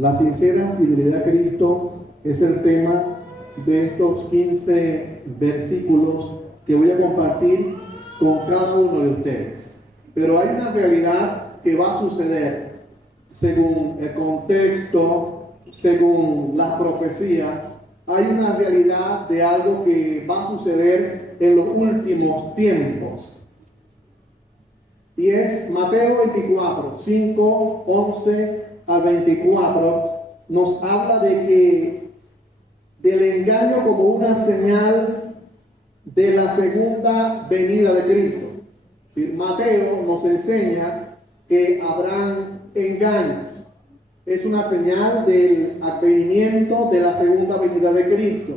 La sincera fidelidad a Cristo es el tema de estos 15 versículos que voy a compartir con cada uno de ustedes. Pero hay una realidad que va a suceder según el contexto, según las profecías. Hay una realidad de algo que va a suceder en los últimos tiempos. Y es Mateo 24, 5, 11 al 24. Nos habla de que del engaño como una señal de la segunda venida de Cristo. ¿Sí? Mateo nos enseña que habrán engaños. Es una señal del advenimiento de la segunda venida de Cristo.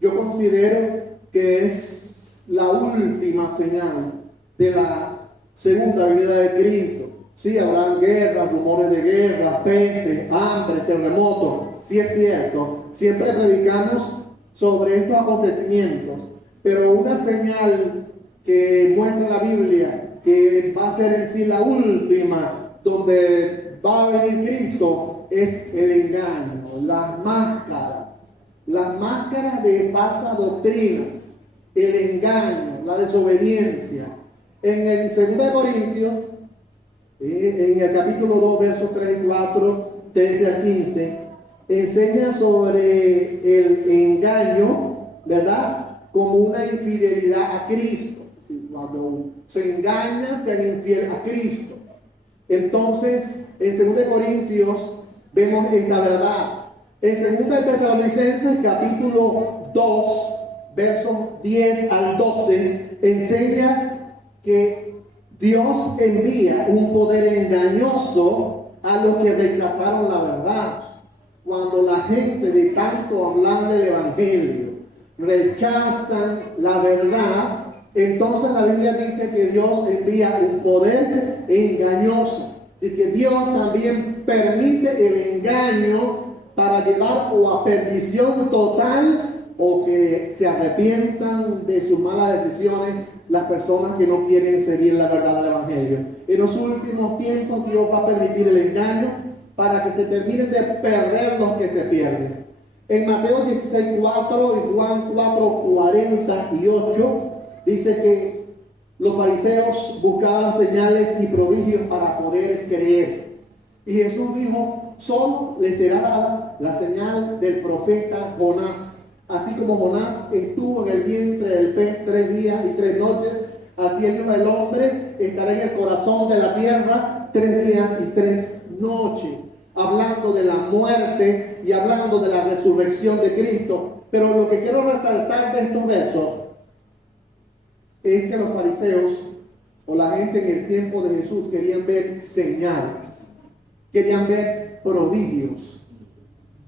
Yo considero que es la última señal de la segunda venida de Cristo. Sí, habrán guerras, rumores de guerras, pestes, hambre, terremotos. Sí es cierto, siempre predicamos sobre estos acontecimientos, pero una señal que muestra la Biblia que va a ser en sí la última, donde va a venir Cristo, es el engaño, las máscaras de falsas doctrinas, el engaño, la desobediencia. En el 2 Corintios, en el capítulo 2, versos 3 y 4, 13 al 15, enseña sobre el engaño, ¿verdad? Como una infidelidad a Cristo. Cuando se engaña, se es infiel a Cristo. Entonces, en 2 Corintios vemos esta verdad. En 2 Tesalonicenses, capítulo 2, versos 10 al 12, enseña que Dios envía un poder engañoso a los que rechazaron la verdad. Cuando la gente de tanto hablar del Evangelio rechazan la verdad, entonces la Biblia dice que Dios envía un poder engañoso. Así que Dios también permite el engaño para llevar o a perdición total o que se arrepientan de sus malas decisiones las personas que no quieren seguir la verdad del Evangelio. En los últimos tiempos Dios va a permitir el engaño para que se terminen de perder los que se pierden. En Mateo 16:4 y Juan 4:48 dice que los fariseos buscaban señales y prodigios para poder creer. Y Jesús dijo, solo les será dada la señal del profeta Jonás. Así como Jonás estuvo en el vientre del pez 3 días y 3 noches, así el Hijo del Hombre estará en el corazón de la tierra 3 días y 3 noches. Hablando de la muerte y hablando de la resurrección de Cristo. Pero lo que quiero resaltar de estos versos es que los fariseos o la gente en el tiempo de Jesús querían ver señales, querían ver prodigios.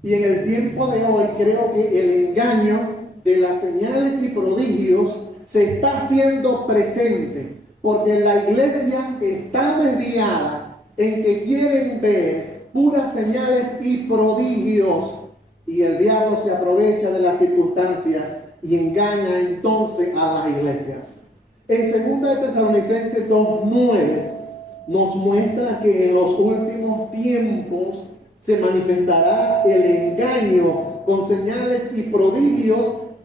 Y en el tiempo de hoy creo que el engaño de las señales y prodigios se está haciendo presente, porque la iglesia está desviada en que quieren ver puras señales y prodigios, y el diablo se aprovecha de las circunstancias y engaña entonces a las iglesias. En 2 Tesalonicenses 2:9 nos muestra que en los últimos tiempos se manifestará el engaño con señales y prodigios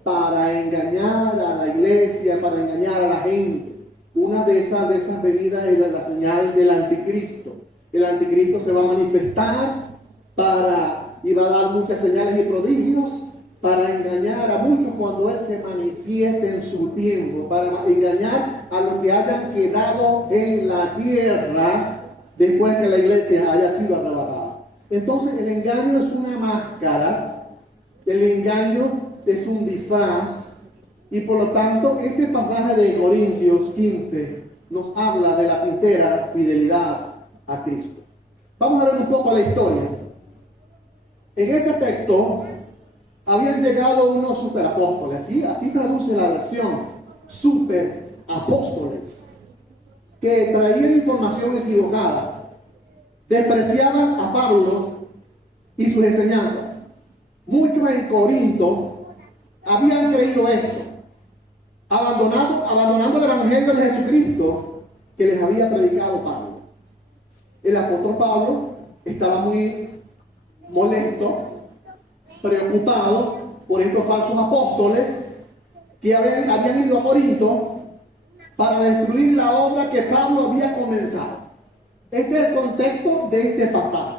para engañar a la iglesia, para engañar a la gente. Una de esas venidas es la señal del anticristo. El anticristo se va a manifestar y va a dar muchas señales y prodigios para engañar a muchos cuando Él se manifieste en su tiempo, para engañar a los que hayan quedado en la tierra después que la iglesia haya sido arrebatada. Entonces el engaño es una máscara, el engaño es un disfraz, y por lo tanto este pasaje de Corintios 15 nos habla de la sincera fidelidad a Cristo. Vamos a ver un poco la historia. En este texto habían llegado unos superapóstoles, ¿sí? Así traduce la versión, superapóstoles, que traían información equivocada. Despreciaban a Pablo y sus enseñanzas. Muchos en Corinto habían creído esto, abandonando el Evangelio de Jesucristo que les había predicado Pablo. El apóstol Pablo estaba muy molesto, preocupado por estos falsos apóstoles que habían ido a Corinto para destruir la obra que Pablo había comenzado. Este es el contexto de este pasaje.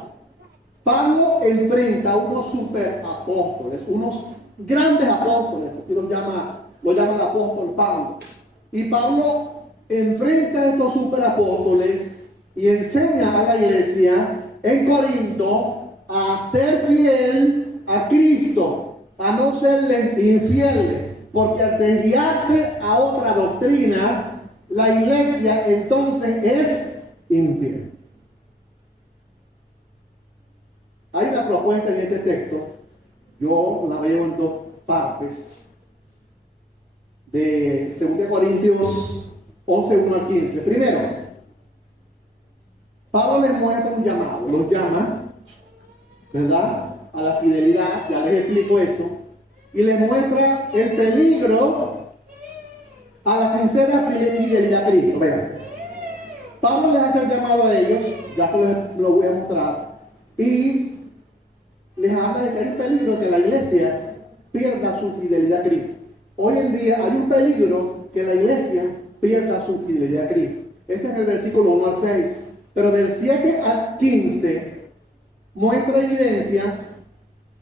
Pablo enfrenta a unos superapóstoles, unos grandes apóstoles, así lo llama el apóstol Pablo. Y Pablo enfrenta a estos superapóstoles y enseña a la iglesia en Corinto a ser fiel a Cristo, a no serle infiel, porque al desviarte a otra doctrina, la iglesia entonces es infiel. Hay una propuesta en este texto, yo la veo en dos partes, de 2 Corintios 11, 1 al 15. Primero, Pablo les muestra un llamado, los llama, ¿verdad?, a la fidelidad, ya les explico esto, y les muestra el peligro a la sincera fidelidad a Cristo. Vean, Pablo les hace el llamado a ellos, ya se lo voy a mostrar, y les habla de que hay un peligro que la iglesia pierda su fidelidad a Cristo. Hoy en día hay un peligro que la iglesia pierda su fidelidad a Cristo. Ese es el versículo 1 al 6. Pero del 7 al 15 muestra evidencias,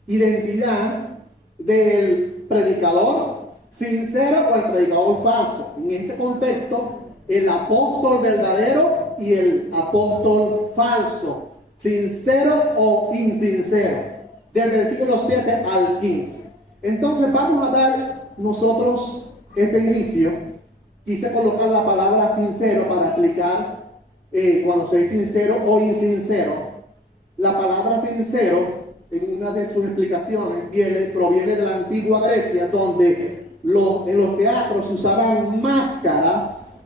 identidad del predicador sincero o el predicador falso. En este contexto, el apóstol verdadero y el apóstol falso, sincero o insincero, del versículo 7 al 15. Entonces vamos a dar nosotros este inicio. Quise colocar la palabra sincero para explicar cuando se dice sincero o insincero. La palabra sincero, en una de sus explicaciones, proviene de la antigua Grecia, donde en los teatros se usaban máscaras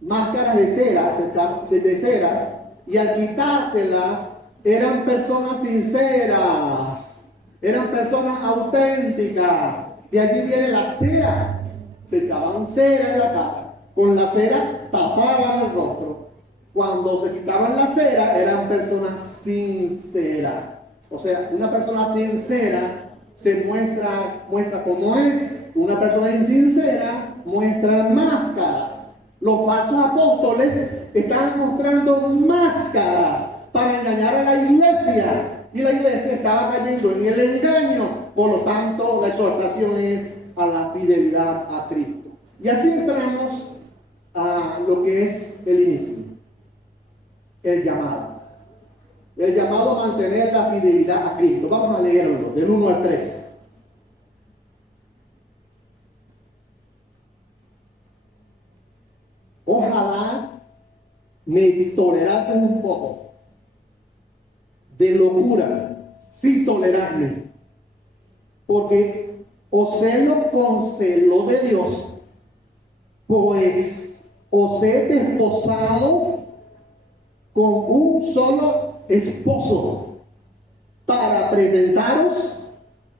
de cera, y al quitársela eran personas sinceras, eran personas auténticas. De allí viene la cera. Se echaban cera en la cara. Con la cera tapaban el rostro. Cuando se quitaban la cera, eran personas sinceras. O sea, una persona sincera se muestra cómo es. Una persona insincera muestra máscaras. Los falsos apóstoles estaban mostrando máscaras para engañar a la iglesia, y la iglesia estaba cayendo en el engaño. Por lo tanto, la exhortación es a la fidelidad a Cristo. Y así entramos a lo que es el inicio, el llamado a mantener la fidelidad a Cristo. Vamos a leerlo del 1 al 3. Ojalá me tolerasen un poco de locura, sí, toleradme, porque os celo con celo de Dios, pues os he desposado con un solo esposo, para presentaros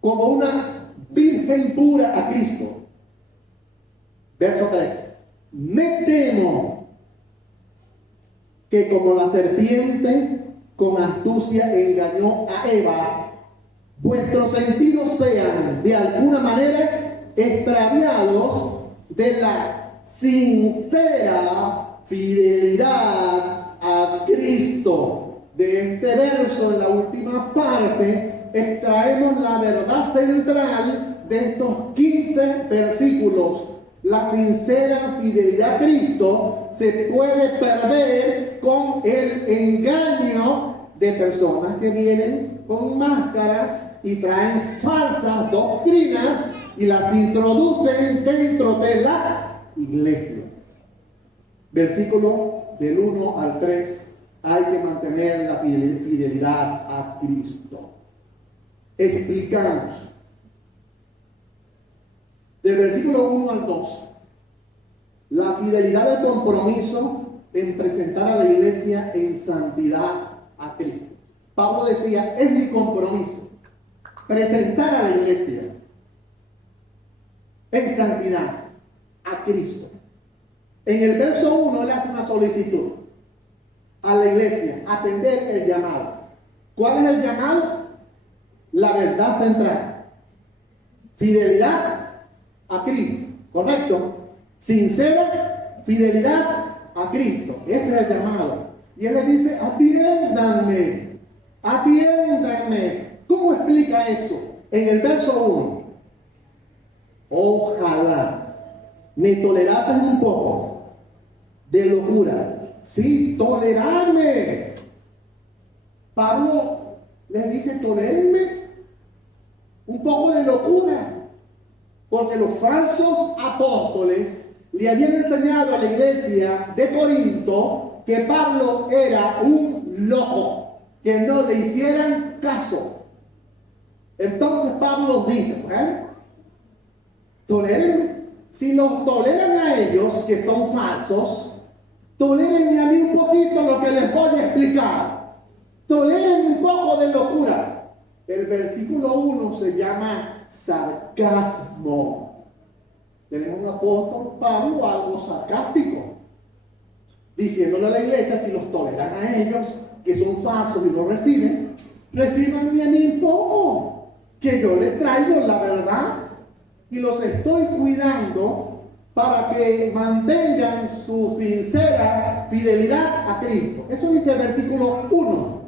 como una virgen pura a Cristo. Verso 3. Me temo que como la serpiente con astucia engañó a Eva, vuestros sentidos sean de alguna manera extraviados de la sincera fidelidad a Cristo. De este verso, en la última parte, extraemos la verdad central de estos 15 versículos. La sincera fidelidad a Cristo se puede perder con el engaño de personas que vienen con máscaras y traen falsas doctrinas y las introducen dentro de la iglesia. Versículo del 1 al 3. Hay que mantener la fidelidad a Cristo. Explicamos. Del versículo 1 al 2. La fidelidad del compromiso en presentar a la iglesia en santidad a Cristo. Pablo decía, es mi compromiso presentar a la iglesia en santidad a Cristo. En el verso 1 él hace una solicitud a la iglesia, atender el llamado. ¿Cuál es el llamado? la verdad central. Fidelidad a Cristo, ¿correcto? Sincera fidelidad a Cristo. Ese es el llamado. Y él le dice, atiéndanme, atiéndanme. ¿Cómo explica eso? En el verso 1. Ojalá me tolerasen un poco de locura. Sí, tolerarme. Pablo les dice, tolérenme un poco de locura. Porque los falsos apóstoles le habían enseñado a la iglesia de Corinto que Pablo era un loco, que no le hicieran caso. Entonces Pablo dice, bueno, tolérenme. Si los toleran a ellos, que son falsos, tolérenme a mí un poquito lo que les voy a explicar. Tolérenme un poco de locura. El versículo 1 se llama sarcasmo. Tenemos un apóstol, Pablo, algo sarcástico, diciéndole a la iglesia, si los toleran a ellos, que son falsos y lo reciben, recíbanme a mí un poco, que yo les traigo la verdad y los estoy cuidando para que mantengan su sincera fidelidad a Cristo. Eso dice el versículo 1.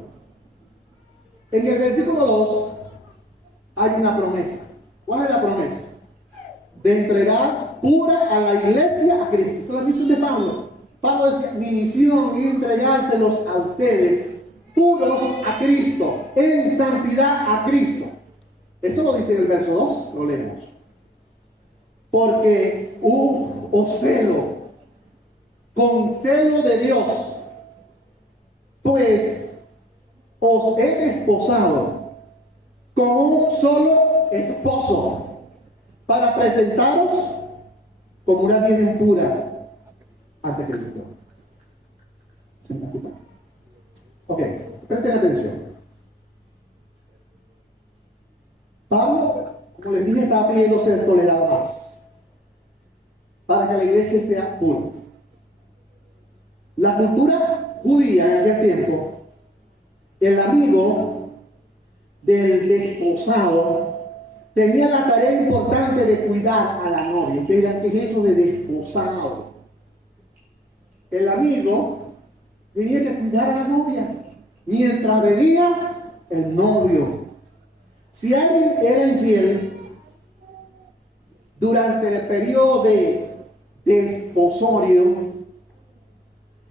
En el versículo 2 hay una promesa. ¿Cuál es la promesa? De entregar pura a la iglesia a Cristo. Esa es la misión de Pablo. Pablo decía, mi misión es entregárselos a ustedes puros a Cristo, en santidad a Cristo. Esto lo dice en el verso 2, lo leemos. Porque os celo, con celo de Dios, pues os he desposado con un solo esposo, para presentaros como una virgen pura ante Cristo. ¿Se me escucha? Ok, presten atención. Pablo, como les dije, estaba pidiendo ser tolerado más, para que la iglesia sea pura. La cultura judía en aquel tiempo, el amigo del desposado tenía la tarea importante de cuidar a la novia. Ustedes dirán, ¿qué es eso de desposado? El amigo tenía que cuidar a la novia mientras venía el novio. Si alguien era infiel durante el periodo de desposorio,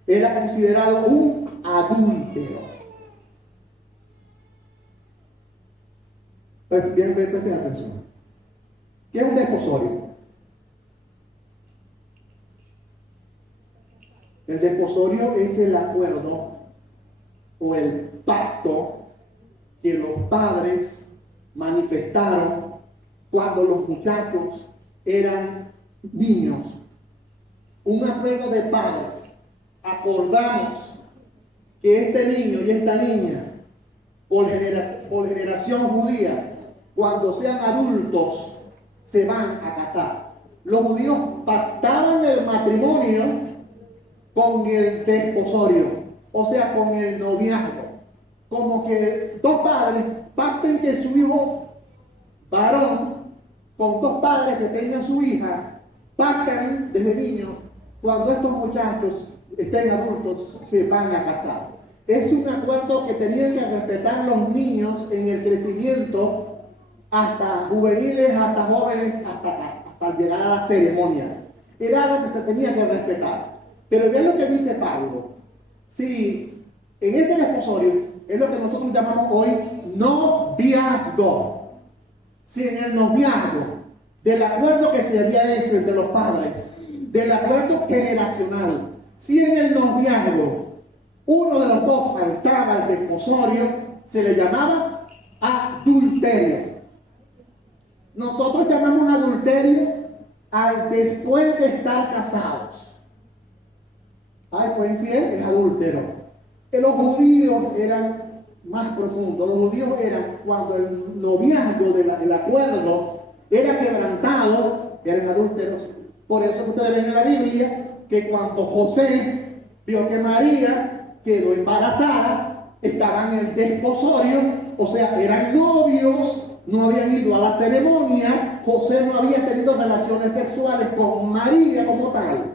era considerado un adúltero. Bien, presten atención. ¿Qué es un desposorio? El desposorio es el acuerdo o el pacto que los padres manifestaron cuando los muchachos eran niños. Un acuerdo de padres. Acordamos que este niño y esta niña, por generación judía, cuando sean adultos, se van a casar. Los judíos pactaban el matrimonio con el desposorio, o sea, con el noviazgo. Como que dos padres pacten que su hijo varón con dos padres que tengan su hija, pactan desde niños, cuando estos muchachos estén adultos, se van a casar. Es un acuerdo que tenían que respetar los niños en el crecimiento, hasta juveniles, hasta jóvenes, hasta llegar a la ceremonia. Era algo que se tenía que respetar. Pero vean lo que dice Pablo. Si en este desposorio es lo que nosotros llamamos hoy noviazgo. Si en el noviazgo, del acuerdo que se había hecho entre los padres, del acuerdo generacional, si en el noviazgo uno de los dos faltaba al desposorio, se le llamaba adulterio. Nosotros llamamos adulterio al después de estar casados. Fue infiel, es adúltero. Los judíos eran más profundos. Los judíos eran cuando el noviazgo del acuerdo era quebrantado, eran adúlteros. Por eso ustedes ven en la Biblia que cuando José vio que María quedó embarazada, estaba en el desposorio, o sea, eran novios, no habían ido a la ceremonia, José no había tenido relaciones sexuales con María como tal.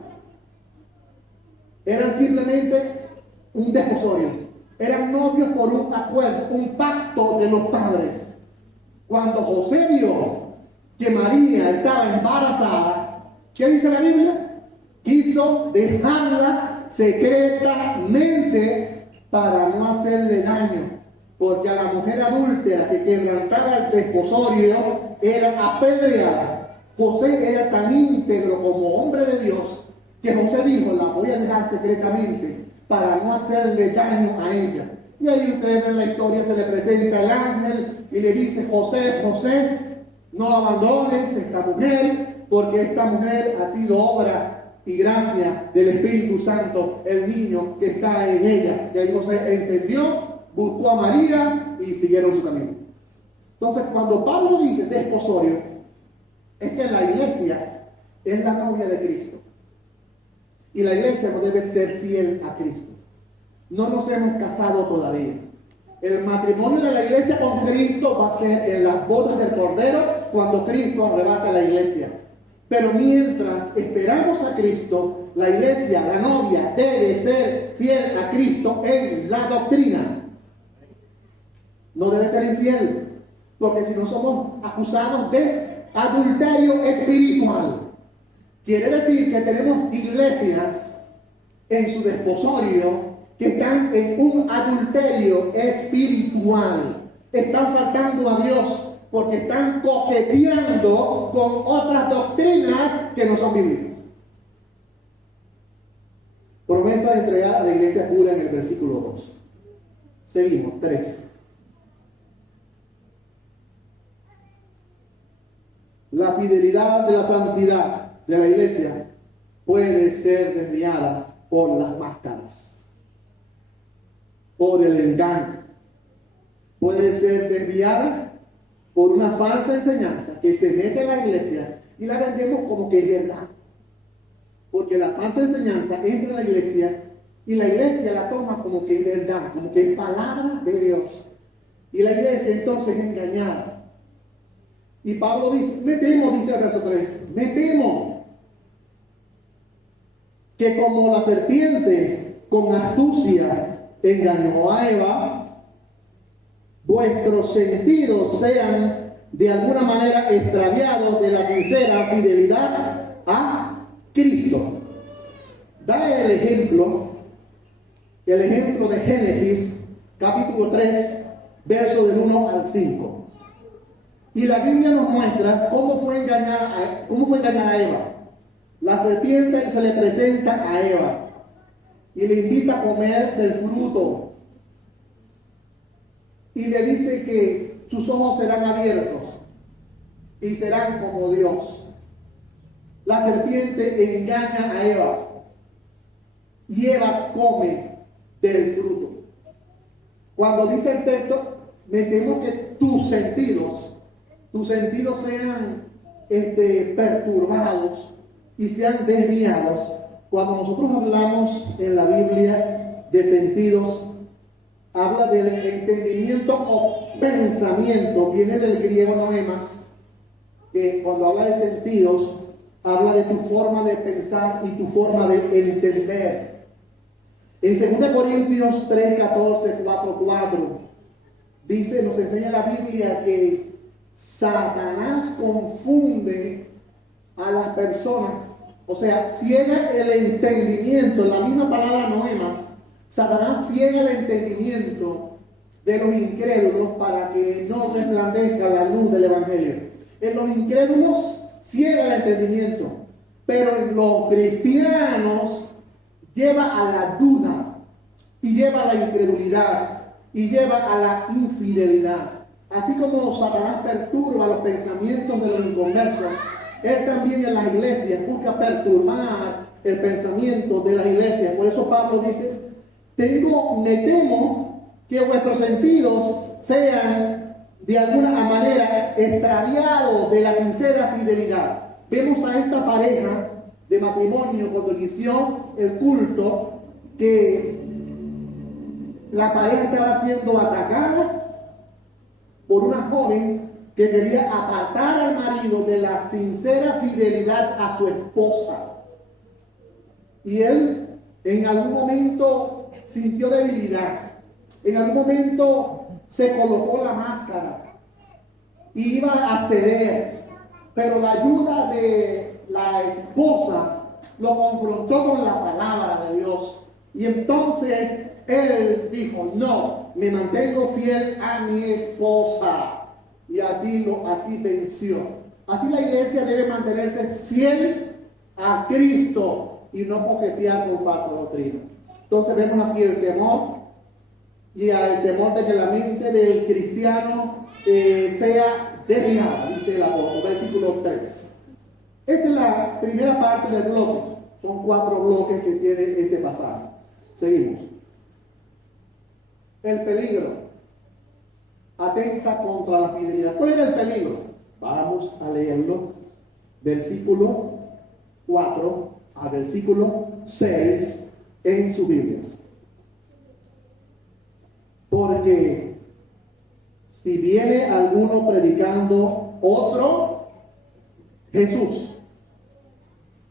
Eran simplemente un desposorio. Eran novios por un acuerdo, un pacto de los padres. Cuando José vio que María estaba embarazada, ¿qué dice la Biblia? Quiso dejarla secretamente para no hacerle daño, porque a la mujer adúltera que quebrantaba el desposorio era apedreada. José era tan íntegro como hombre de Dios que José dijo: la voy a dejar secretamente para no hacerle daño a ella. Y ahí ustedes ven la historia, se le presenta el ángel y le dice: José, José, no abandones esta mujer, porque esta mujer ha sido obra y gracia del Espíritu Santo, el niño que está en ella. Y ahí José entendió, buscó a María y siguieron su camino. Entonces, cuando Pablo dice desposorio, es que la iglesia es la novia de Cristo. Y la iglesia no debe ser fiel a Cristo. No nos hemos casado todavía. El matrimonio de la iglesia con Cristo va a ser en las bodas del Cordero cuando Cristo arrebate a la iglesia. Pero mientras esperamos a Cristo, la iglesia, la novia, debe ser fiel a Cristo en la doctrina. No debe ser infiel, porque si no somos acusados de adulterio espiritual. Quiere decir que tenemos iglesias en su desposorio que están en un adulterio espiritual. Están faltando a Dios porque están coqueteando con otras doctrinas que no son bíblicas. Promesa de entregar a la iglesia pura en el versículo 2. Seguimos, 3. La fidelidad de la santidad de la iglesia puede ser desviada por las máscaras, por el engaño. Puede ser desviada por una falsa enseñanza que se mete en la iglesia y la vendemos como que es verdad. Porque la falsa enseñanza entra en la iglesia y la iglesia la toma como que es verdad, como que es palabra de Dios. Y la iglesia entonces es engañada. Y Pablo dice, me temo, dice el verso 3, me temo que como la serpiente con astucia engañó a Eva, vuestros sentidos sean de alguna manera extraviados de la sincera fidelidad a Cristo. Da el ejemplo de Génesis, capítulo 3, verso del 1 al 5. Y la Biblia nos muestra cómo fue engañada Eva. La serpiente se le presenta a Eva y le invita a comer del fruto. Y le dice que sus ojos serán abiertos y serán como Dios. La serpiente engaña a Eva y Eva come del fruto. Cuando dice el texto, me temo que tus sentidos sean perturbados y sean desviados. Cuando nosotros hablamos en la Biblia de sentidos, habla del entendimiento o pensamiento, viene del griego noemas, que cuando habla de sentidos, habla de tu forma de pensar y tu forma de entender. En 2 Corintios 3, 14, 4, dice, nos enseña la Biblia que Satanás confunde a las personas, o sea, ciega el entendimiento. La misma palabra noemas, Satanás ciega el entendimiento de los incrédulos para que no resplandezca la luz del Evangelio. En los incrédulos ciega el entendimiento, pero en los cristianos lleva a la duda y lleva a la incredulidad y lleva a la infidelidad. Así como Satanás perturba los pensamientos de los inconversos, él también en las iglesias busca perturbar el pensamiento de las iglesias. Por eso Pablo dice, me temo que vuestros sentidos sean de alguna manera extraviados de la sincera fidelidad. Vemos a esta pareja de matrimonio cuando inició el culto, que la pareja estaba siendo atacada por una joven que quería apartar al marido de la sincera fidelidad a su esposa. Y él en algún momento sintió debilidad, en algún momento se colocó la máscara y iba a ceder, pero la ayuda de la esposa lo confrontó con la palabra de Dios. Y entonces él dijo: no, me mantengo fiel a mi esposa. Y así venció. Así la iglesia debe mantenerse fiel a Cristo y no coquetear con falsa doctrina. Entonces vemos aquí el temor, y el temor de que la mente del cristiano sea desviada, dice el apóstol, versículo 3. Esta es la primera parte del bloque. Son 4 bloques que tiene este pasaje. Seguimos. El peligro atenta contra la fidelidad. ¿Cuál era el peligro? Vamos a leerlo. Versículo 4 al versículo 6 en sus Biblias. Porque si viene alguno predicando otro Jesús,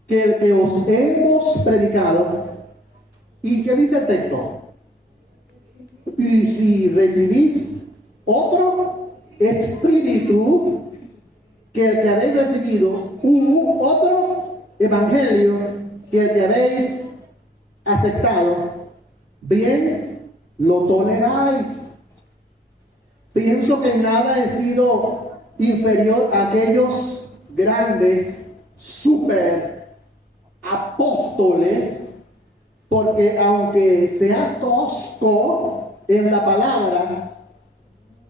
que el que os hemos predicado, ¿y qué dice el texto? Y si recibís otro espíritu que el que habéis recibido, otro evangelio que el que habéis aceptado, bien lo toleráis. Pienso que en nada he sido inferior a aquellos grandes super apóstoles, porque aunque sea tosco en la palabra,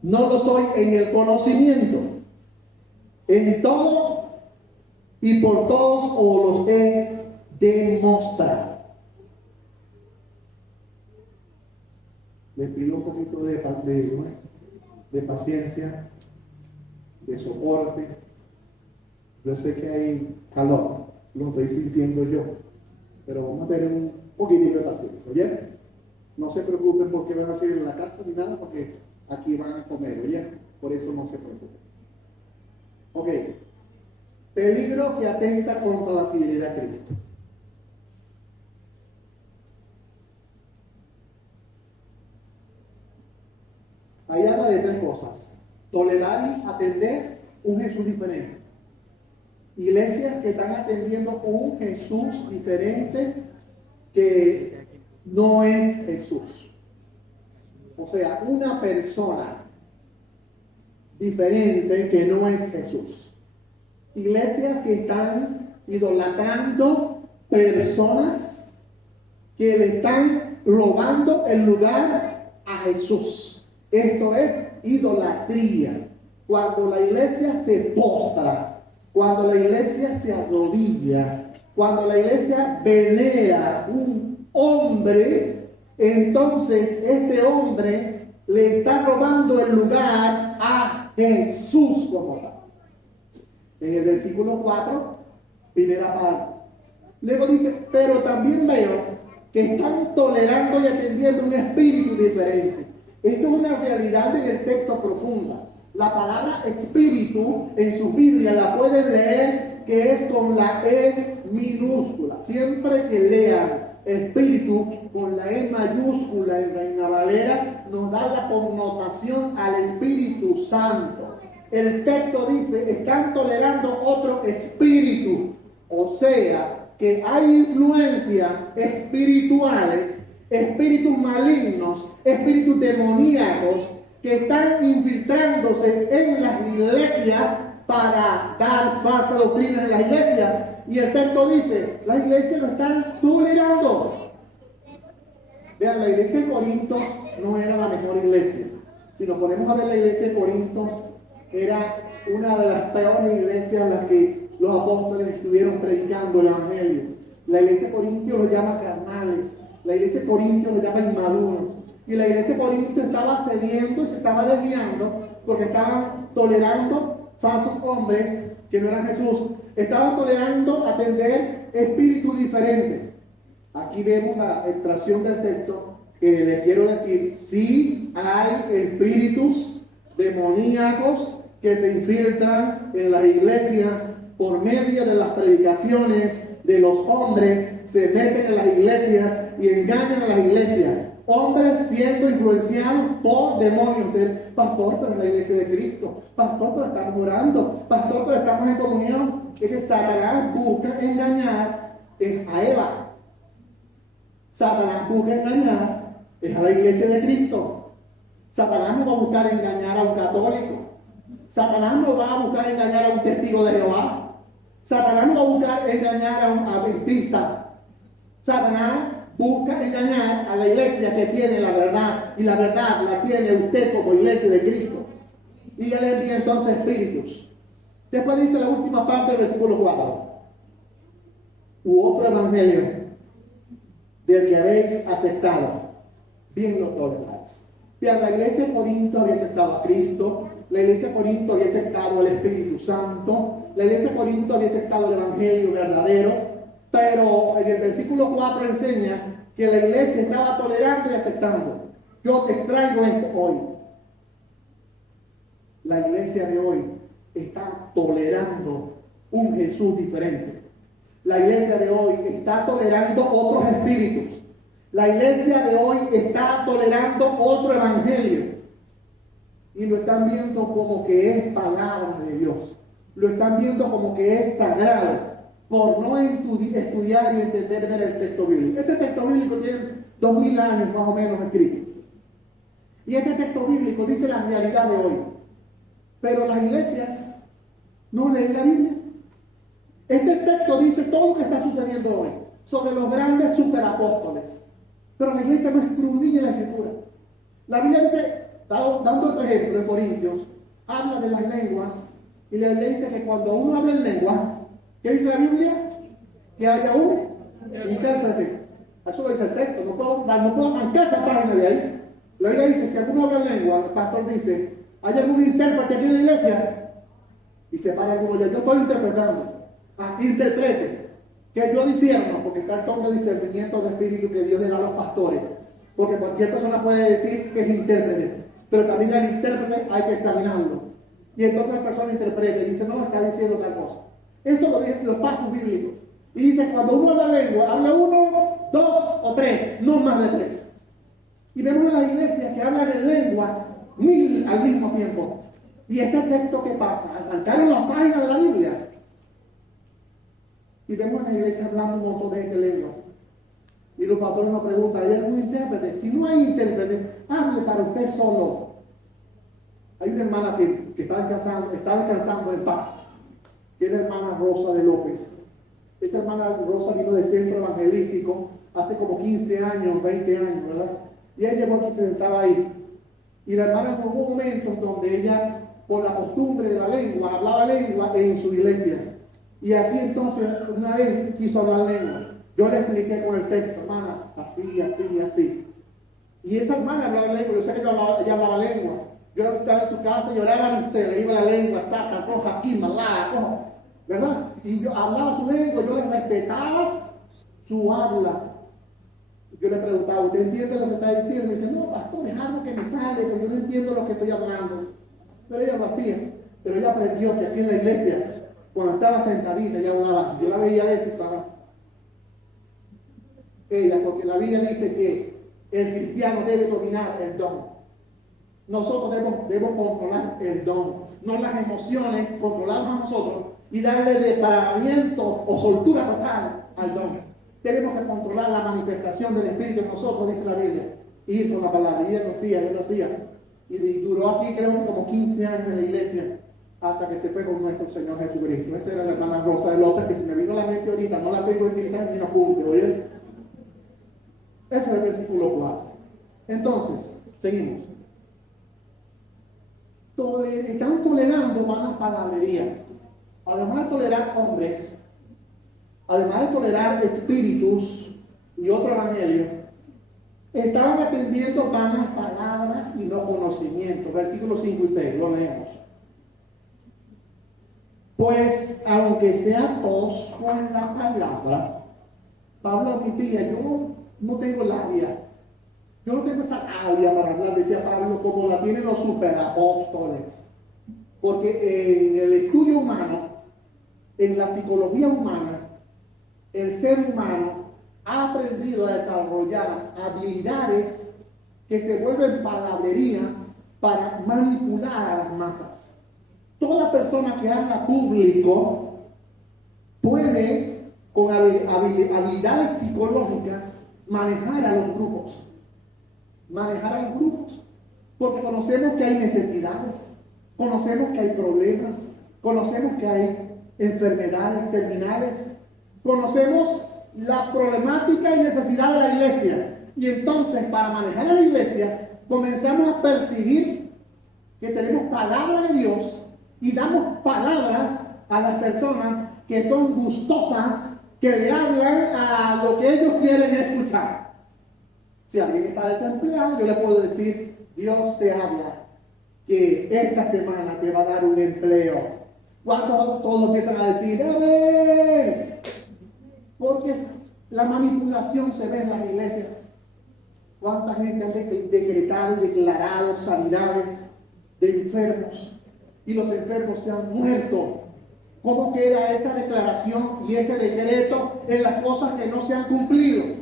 no lo soy en el conocimiento. En todo y por todos os los he demostrado. Les pido un poquito de paciencia, de soporte. Yo sé que hay calor, lo estoy sintiendo yo, pero vamos a tener un poquitito de paciencia, ¿oye? No se preocupen porque van a seguir en la casa ni nada, porque aquí van a comer, ¿oye? Por eso no se preocupen. Ok. Peligro que atenta contra la fidelidad a Cristo. Ahí habla de 3 cosas: tolerar y atender un Jesús diferente. Iglesias que están atendiendo un Jesús diferente que no es Jesús. O sea, una persona diferente que no es Jesús. Iglesias que están idolatrando personas que le están robando el lugar a Jesús. Esto es idolatría. Cuando la iglesia se postra, cuando la iglesia se arrodilla, cuando la iglesia venera un hombre, entonces este hombre le está robando el lugar a Jesús como tal. En el versículo 4, primera parte. Luego dice: pero también veo que están tolerando y atendiendo un espíritu diferente. Esto es una realidad en el texto profunda. La palabra espíritu en su Biblia la pueden leer que es con la E minúscula. Siempre que lean espíritu con la E mayúscula en Reina Valera, nos da la connotación al Espíritu Santo. El texto dice: están tolerando otro espíritu. O sea, que hay influencias espirituales, espíritus malignos, espíritus demoníacos que están infiltrándose en las iglesias para dar falsa doctrina en las iglesias. Y el texto dice: las iglesias lo están tolerando. Vean, la iglesia de Corintios no era la mejor iglesia. Si nos ponemos a ver la iglesia de Corintios, era una de las peores iglesias en las que los apóstoles estuvieron predicando el evangelio. La iglesia de Corintios lo llama carnales, la iglesia de Corintios lo llama inmaduros. Y la iglesia de Corintios estaba cediendo y se estaba desviando porque estaban tolerando falsos hombres que no eran Jesús. Estaban tolerando atender espíritus diferentes. Aquí vemos la extracción del texto que les quiero decir: sí hay espíritus demoníacos que se infiltran en las iglesias por medio de las predicaciones de los hombres, se meten en las iglesias y engañan a las iglesias. Hombres siendo influenciados por demonios del pastor, pero en la iglesia de Cristo. Pastor, pero estamos orando. Pastor, pero estamos en comunión. Es que Satanás busca engañar a Eva. Satanás busca engañar a la iglesia de Cristo. Satanás no va a buscar engañar a un católico. Satanás no va a buscar engañar a un testigo de Jehová. Satanás no va a buscar engañar a un adventista. Satanás busca engañar a la iglesia que tiene la verdad. Y la verdad la tiene usted como iglesia de Cristo. Y él envía entonces espíritus. Después dice la última parte del versículo 4. U otro evangelio del que habéis aceptado, bien lo toleráis. Bien, la iglesia de Corinto había aceptado a Cristo. La iglesia de Corinto había aceptado al Espíritu Santo. La iglesia de Corinto había aceptado el evangelio verdadero. Pero en el versículo 4 enseña que la iglesia estaba tolerando y aceptando. Yo te traigo esto hoy. La iglesia de hoy está tolerando un Jesús diferente. La iglesia de hoy está tolerando otros espíritus. La iglesia de hoy está tolerando otro evangelio. Y lo están viendo como que es palabra de Dios. Lo están viendo como que es sagrado. Por no estudiar y entender el texto bíblico. Este texto bíblico tiene 2000 años más o menos escrito. Y este texto bíblico dice la realidad de hoy. Pero las iglesias no leen la Biblia. Este texto dice todo lo que está sucediendo hoy sobre los grandes superapóstoles. Pero la iglesia no escudriña la escritura. La Biblia dice, dando otro ejemplo en Corintios, habla de las lenguas y la Biblia dice que cuando uno habla en lengua, ¿qué dice la Biblia? Que haya un intérprete. Eso lo dice el texto. No puedo arrancar esa página de ahí. La Biblia dice, si alguno habla en lengua, el pastor dice, ¿hay algún intérprete aquí en la iglesia? Y se para alguno, yo estoy interpretando. Interprete. Que yo discierno, porque está el don de discernimiento de espíritu que Dios le da a los pastores. Porque cualquier persona puede decir que es intérprete. Pero también al intérprete hay que examinarlo. Y entonces la persona interprete y dice, no, está diciendo tal cosa. Eso lo dicen los pasos bíblicos. Y dice, cuando uno habla lengua, habla uno, dos o tres, no más de tres. Y vemos en las iglesias que hablan en lengua 1000 al mismo tiempo. Y ese texto que pasa, arrancaron las páginas de la Biblia. Y vemos en las iglesias hablando un montón de lengua. Y los pastores nos preguntan, ¿hay algún intérprete? Si no hay intérprete, hable para usted solo. Hay una hermana que está descansando en paz, que es la hermana Rosa de López. Esa hermana Rosa vino de centro evangelístico hace como 15 años, 20 años, ¿verdad? Y ella llegó aquí y se sentaba ahí. Y la hermana hubo momentos donde ella, por la costumbre de la lengua, hablaba lengua en su iglesia. Y aquí entonces una vez quiso hablar lengua. Yo le expliqué con el texto, hermana, así, así, así. Y esa hermana hablaba lengua, yo sé que ella hablaba lengua. Yo la visitaba en su casa y oraba, se le iba la lengua, saca, coja, aquí, malá, coja, ¿verdad? Y yo hablaba su lengua, yo le respetaba su habla. Yo le preguntaba, ¿usted entiende lo que está diciendo? Y me dice, no, pastor, es algo que me sale, pero yo no entiendo lo que estoy hablando. Pero ella lo hacía. Pero ella aprendió que aquí en la iglesia, cuando estaba sentadita, ella hablaba. Yo la veía eso y estaba. Ella, porque la Biblia dice que el cristiano debe dominar el don. Nosotros debemos controlar el don. No las emociones, controlarnos a nosotros y darle depravamiento o soltura total al don. Tenemos que controlar la manifestación del Espíritu en nosotros, dice la Biblia. Ir con la palabra. Y él lo hacía. Y duró aquí, creo, como 15 años en la iglesia, hasta que se fue con nuestro Señor Jesucristo. Esa era la hermana Rosa de López, que se me vino a la mente ahorita, no la tengo escrita en mi apunte, ¿oye? Ese es el versículo 4. Entonces, seguimos. Están tolerando malas palabrerías. Además de tolerar hombres, además de tolerar espíritus y otro evangelio, estaban atendiendo vanas palabras y no conocimiento. Versículos 5 y 6, lo leemos. Pues aunque sea tosco en la palabra, Pablo admitía, yo no tengo labia, Yo no tengo esa labia para hablar, decía Pablo, como la tienen los superapóstoles. Porque en el estudio humano, en la psicología humana, el ser humano ha aprendido a desarrollar habilidades que se vuelven palabrerías para manipular a las masas. Toda persona que habla público puede, con habilidades psicológicas, manejar a los grupos. Manejar a los grupos. Porque conocemos que hay necesidades, conocemos que hay problemas, conocemos que hay enfermedades terminales, conocemos la problemática y necesidad de la iglesia. Y entonces, para manejar a la iglesia, comenzamos a percibir que tenemos palabra de Dios y damos palabras a las personas que son gustosas, que le hablan a lo que ellos quieren escuchar. Si alguien está desempleado, yo le puedo decir, Dios te habla que esta semana te va a dar un empleo. ¿Cuántos todos empiezan a decir, ¡amén! Porque la manipulación se ve en las iglesias. ¿Cuánta gente han decretado y declarado sanidades de enfermos? Y los enfermos se han muerto. ¿Cómo queda esa declaración y ese decreto en las cosas que no se han cumplido?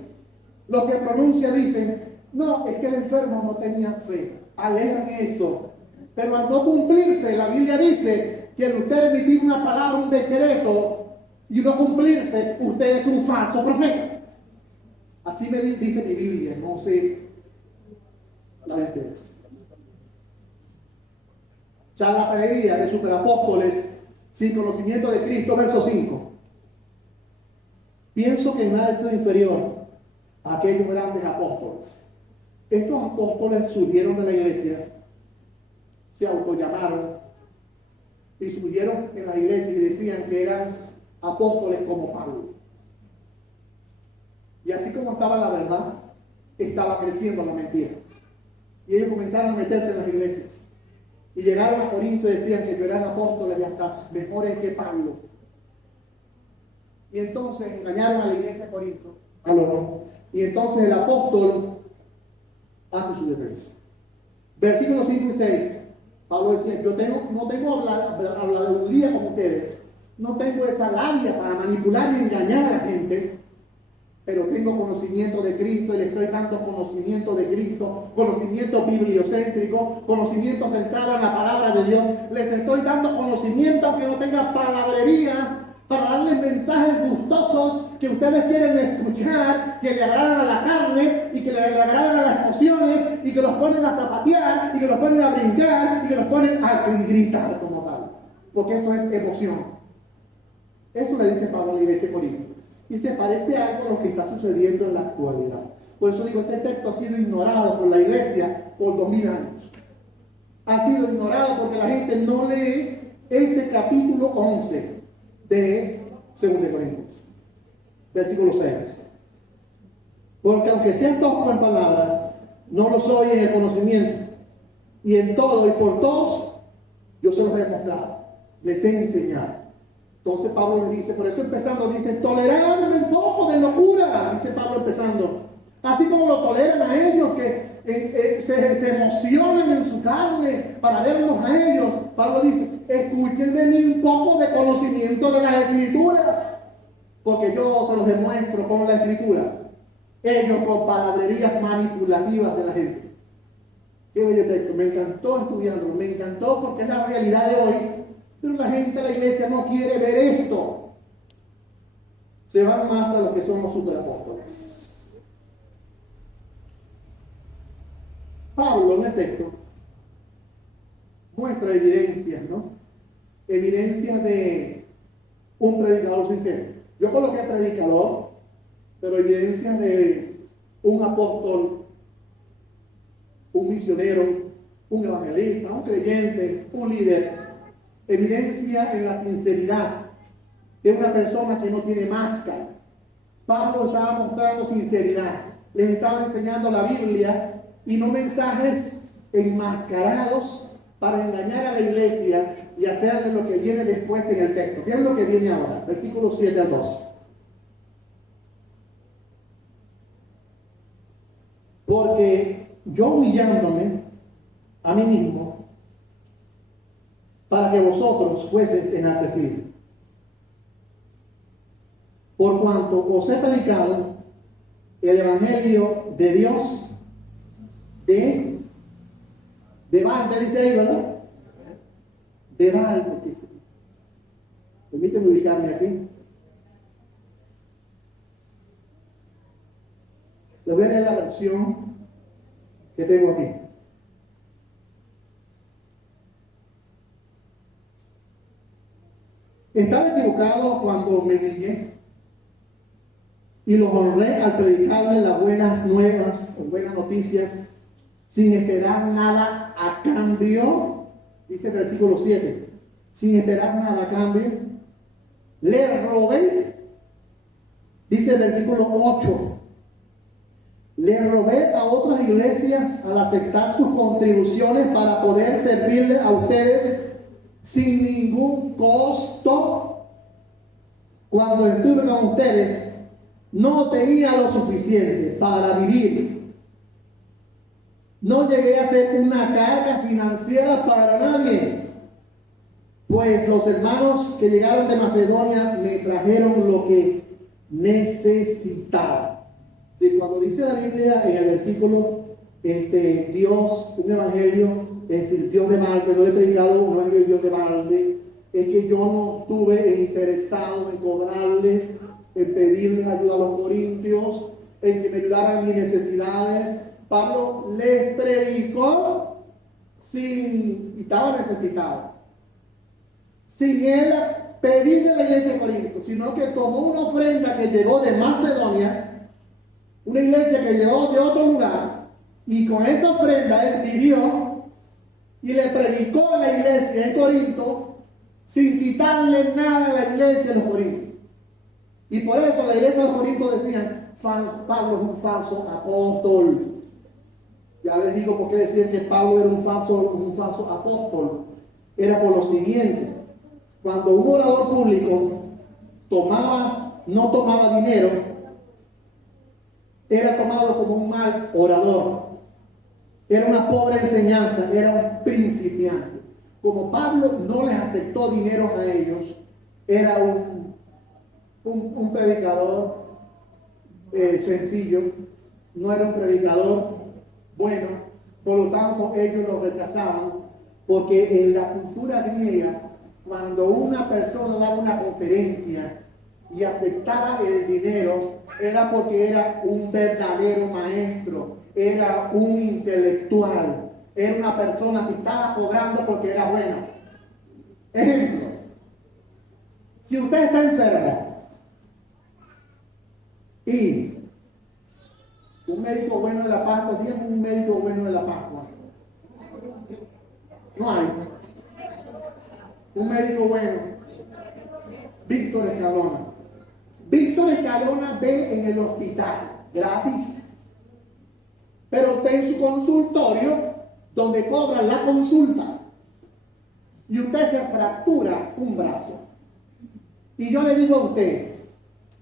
Los que pronuncian dicen, no, es que el enfermo no tenía fe. Alegan eso. Pero al no cumplirse, la Biblia dice que al usted emitir una palabra, un decreto, y no cumplirse, usted es un falso profeta. Así me dice mi Biblia, no sé la de ustedes. Charlatanería de superapóstoles sin conocimiento de Cristo, verso 5. Pienso que nada es inferior a aquellos grandes apóstoles. Estos apóstoles surgieron de la iglesia, se autollamaron y surgieron en la iglesia y decían que eran apóstoles como Pablo. Y así como estaba la verdad, estaba creciendo la mentira. Y ellos comenzaron a meterse en las iglesias. Y llegaron a Corinto y decían que eran apóstoles y hasta mejores que Pablo. Y entonces engañaron a la iglesia de Corinto. Y entonces el apóstol hace su defensa. Versículos 5 y 6. Pablo decía, yo no tengo habladuría como ustedes. No tengo esa labia para manipular y engañar a la gente. Pero tengo conocimiento de Cristo y le estoy dando conocimiento de Cristo, conocimiento bibliocéntrico, conocimiento centrado en la palabra de Dios. Les estoy dando conocimiento aunque no tenga palabrerías para darles mensajes gustosos que ustedes quieren escuchar, que le agradan a la carne y que le agradan a las emociones y que los ponen a zapatear y que los ponen a brincar y que los ponen a gritar como tal. Porque eso es emoción. Eso le dice Pablo a la iglesia de Corinto. Y se parece algo a lo que está sucediendo en la actualidad. Por eso digo, este texto ha sido ignorado por la iglesia por 2000 años. Ha sido ignorado porque la gente no lee este capítulo 11 de 2 Corintios, versículo 6. Porque aunque sea tosco en palabras, no lo soy en el conocimiento. Y en todo y por todos, yo se los he demostrado, les he enseñado. Entonces Pablo les dice, por eso empezando, dice, toleradme un poco de locura, dice Pablo empezando. Así como lo toleran a ellos, que se emocionan en su carne para verlos a ellos. Pablo dice, escuchen de mí un poco de conocimiento de las Escrituras, porque yo se los demuestro con la Escritura. Ellos con palabrerías manipulativas de la gente. Qué bello texto, me encantó estudiarlo, me encantó porque es la realidad de hoy. Pero la gente de la iglesia no quiere ver esto. Se van más a lo que son los superapóstoles. Pablo en el texto muestra evidencias, ¿no? Evidencias de un predicador sincero. Yo coloqué predicador, pero evidencias de un apóstol, un misionero, un evangelista, un creyente, un líder. Evidencia en la sinceridad de una persona que no tiene máscara. Pablo estaba mostrando sinceridad. Les estaba enseñando la Biblia y no mensajes enmascarados para engañar a la iglesia y hacerle lo que viene después en el texto. ¿Qué es lo que viene ahora? Versículo 7 al 2. Porque yo humillándome a mí mismo, para que vosotros fueseis enaltecidos. Por cuanto os he predicado el Evangelio de Dios, de balde, dice ahí, ¿verdad? De balde. Permíteme ubicarme aquí. Les voy a leer la versión que tengo aquí. Estaba equivocado cuando me negué y los honré al predicarles las buenas nuevas o buenas noticias sin esperar nada a cambio. Dice el versículo 7. Sin esperar nada a cambio. Le robé. Dice el versículo 8. Le robé a otras iglesias al aceptar sus contribuciones para poder servirles a ustedes sin ningún costo. Cuando estuve con ustedes, no tenía lo suficiente para vivir. No llegué a ser una carga financiera para nadie, pues los hermanos que llegaron de Macedonia me trajeron lo que necesitaba. Sí, cuando dice la Biblia en el versículo, Dios, un evangelio, es decir, Dios de balde, no le he predicado un evangelio de Dios de balde, es que yo no estuve interesado en cobrarles, en pedirles ayuda a los corintios, en que me ayudaran mis necesidades. Pablo les predicó y estaba necesitado, sin él pedirle a la iglesia de Corinto, sino que tomó una ofrenda que llegó de Macedonia, una iglesia que llegó de otro lugar, y con esa ofrenda él vivió y le predicó a la iglesia en Corinto sin quitarle nada a la iglesia de los Corintios. Y por eso la iglesia de los Corintios decían: Pablo es un falso apóstol. Ya les digo por qué decían que Pablo era un falso apóstol. Era por lo siguiente: cuando un orador público no tomaba dinero, era tomado como un mal orador. Era una pobre enseñanza, era un principiante. Como Pablo no les aceptó dinero a ellos, era un predicador sencillo, no era un predicador bueno. Por lo tanto, ellos lo rechazaban, porque en la cultura griega, cuando una persona daba una conferencia y aceptaba el dinero, era porque era un verdadero maestro, era un intelectual, era una persona que estaba cobrando porque era buena. Ejemplo: si usted está enfermo y un médico bueno de la Pascua, dígame un médico bueno de la Pascua. No hay. Un médico bueno. Víctor Escalona. Víctor Escalona ve en el hospital gratis, pero ve en su consultorio donde cobran la consulta y usted se fractura un brazo. Y yo le digo a usted: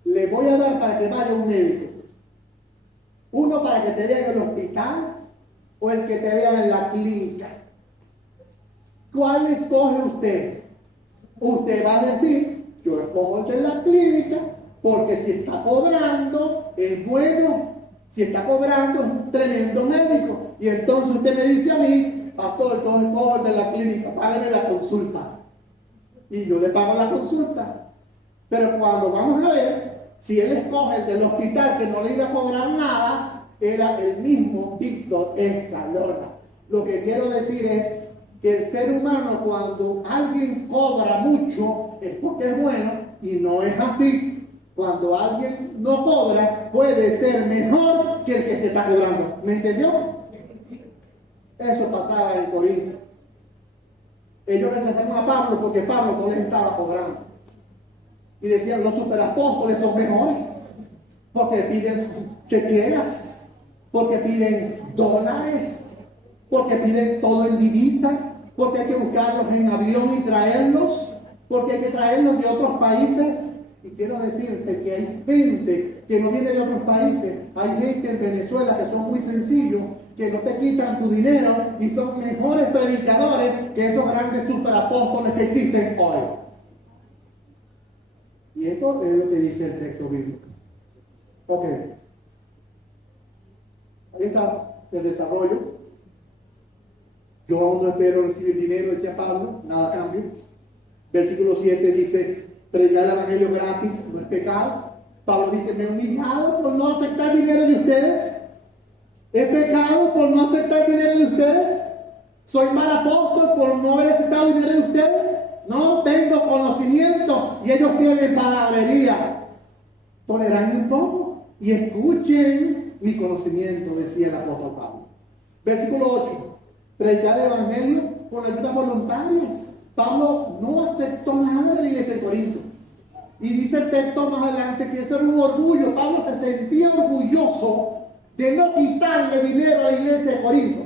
le voy a dar para que vaya un médico. Uno para que te vea en el hospital o el que te vea en la clínica. ¿Cuál escoge usted? Usted va a decir: yo escojo el de la clínica, porque si está cobrando es bueno, si está cobrando es un tremendo médico. Y entonces usted me dice a mí: pastor, yo escojo el de la clínica, págame la consulta. Y yo le pago la consulta. Pero cuando vamos a ver, si él escoge el del hospital, que no le iba a cobrar nada, era el mismo Víctor Escalona. Lo que quiero decir es que el ser humano, cuando alguien cobra mucho, es porque es bueno, y no es así. Cuando alguien no cobra, puede ser mejor que el que te está cobrando. ¿Me entendió? Eso pasaba en Corinto. Ellos rechazaron a Pablo porque Pablo no les estaba cobrando. Y decían: los superapóstoles son mejores, porque piden chequeras, porque piden dólares, porque piden todo en divisa, porque hay que buscarlos en avión y traerlos, porque hay que traerlos de otros países. Y quiero decirte que hay gente que no viene de otros países. Hay gente en Venezuela que son muy sencillos, que no te quitan tu dinero y son mejores predicadores que esos grandes superapóstoles que existen hoy. Y esto es lo que dice el texto bíblico. Ok. Ahí está el desarrollo. Yo aún no espero recibir dinero, decía Pablo, nada a cambio. Versículo 7 dice, predicar el evangelio gratis no es pecado. Pablo dice, me he humillado por no aceptar dinero de ustedes. ¿Es pecado por no aceptar dinero de ustedes? ¿Soy mal apóstol por no haber aceptado dinero de ustedes? No tengo conocimiento y ellos tienen palabrería. Toleranme un poco y escuchen mi conocimiento, decía el apóstol Pablo. Versículo 8. Predicar el evangelio con ayudas voluntarias. Pablo no aceptó nada de la iglesia de Corinto. Y dice el texto más adelante que eso era un orgullo. Pablo se sentía orgulloso de no quitarle dinero a la iglesia de Corinto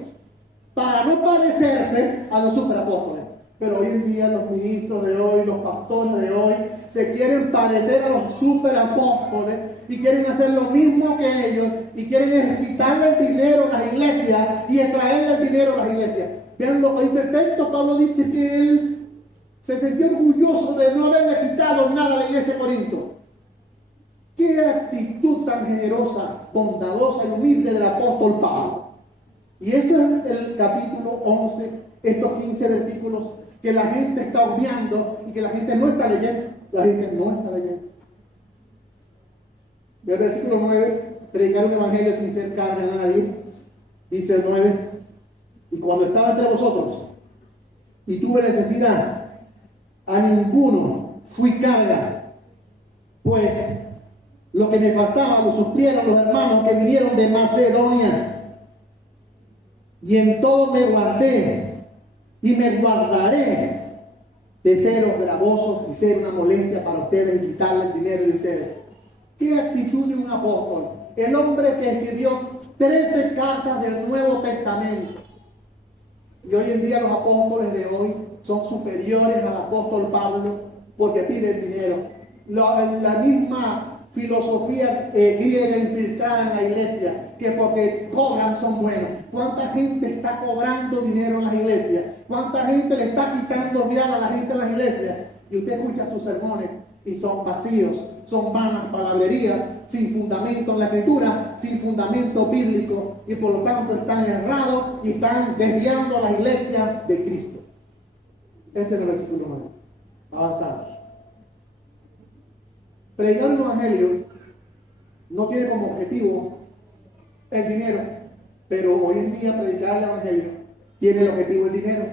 para no parecerse a los superapóstoles. Pero hoy en día los ministros de hoy, los pastores de hoy, se quieren parecer a los superapóstoles y quieren hacer lo mismo que ellos y quieren quitarle el dinero a las iglesias y extraerle el dinero a las iglesias. Vean lo que dice el texto. Pablo dice que él se sentía orgulloso de no haberle quitado nada a la iglesia de Corinto. Qué actitud tan generosa, bondadosa y humilde del apóstol Pablo. Y eso es el capítulo 11, estos 15 versículos que la gente está obviando y que la gente no está leyendo. La gente no está leyendo. El versículo 9, predicar un evangelio sin ser carga a nadie. Dice el 9, y cuando estaba entre vosotros y tuve necesidad, a ninguno fui carga, pues lo que me faltaba lo suplieron los hermanos que vinieron de Macedonia. Y en todo me guardé y me guardaré de seros gravosos y ser una molestia para ustedes y quitarle el dinero de ustedes. ¿Qué actitud de un apóstol? El hombre que escribió 13 cartas del Nuevo Testamento. Y hoy en día los apóstoles de hoy son superiores al apóstol Pablo porque piden dinero. La misma filosofía griega infiltrada en la iglesia, que porque cobran son buenos. ¿Cuánta gente está cobrando dinero en las iglesias? ¿Cuánta gente le está quitando real a la gente en las iglesias? Y usted escucha sus sermones y son vacíos, son vanas palabrerías, sin fundamento en la escritura, sin fundamento bíblico, y por lo tanto están errados y están desviando a las iglesias de Cristo. Este es el versículo 9. Avanzamos. Predicar el evangelio no tiene como objetivo el dinero, pero hoy en día predicar el evangelio tiene el objetivo el dinero.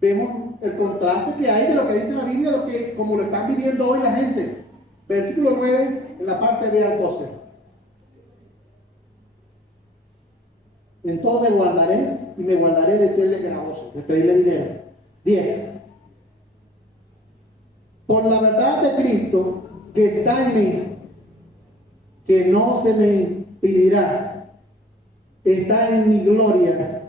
Vemos el contraste que hay de lo que dice la Biblia, lo que, como lo están viviendo hoy la gente. Versículo 9, en la parte B al 12. En todo me guardaré y me guardaré de serle gravoso, de pedirle dinero. 10. Por la verdad de Cristo que está en mí, que no se me impedirá, está en mi gloria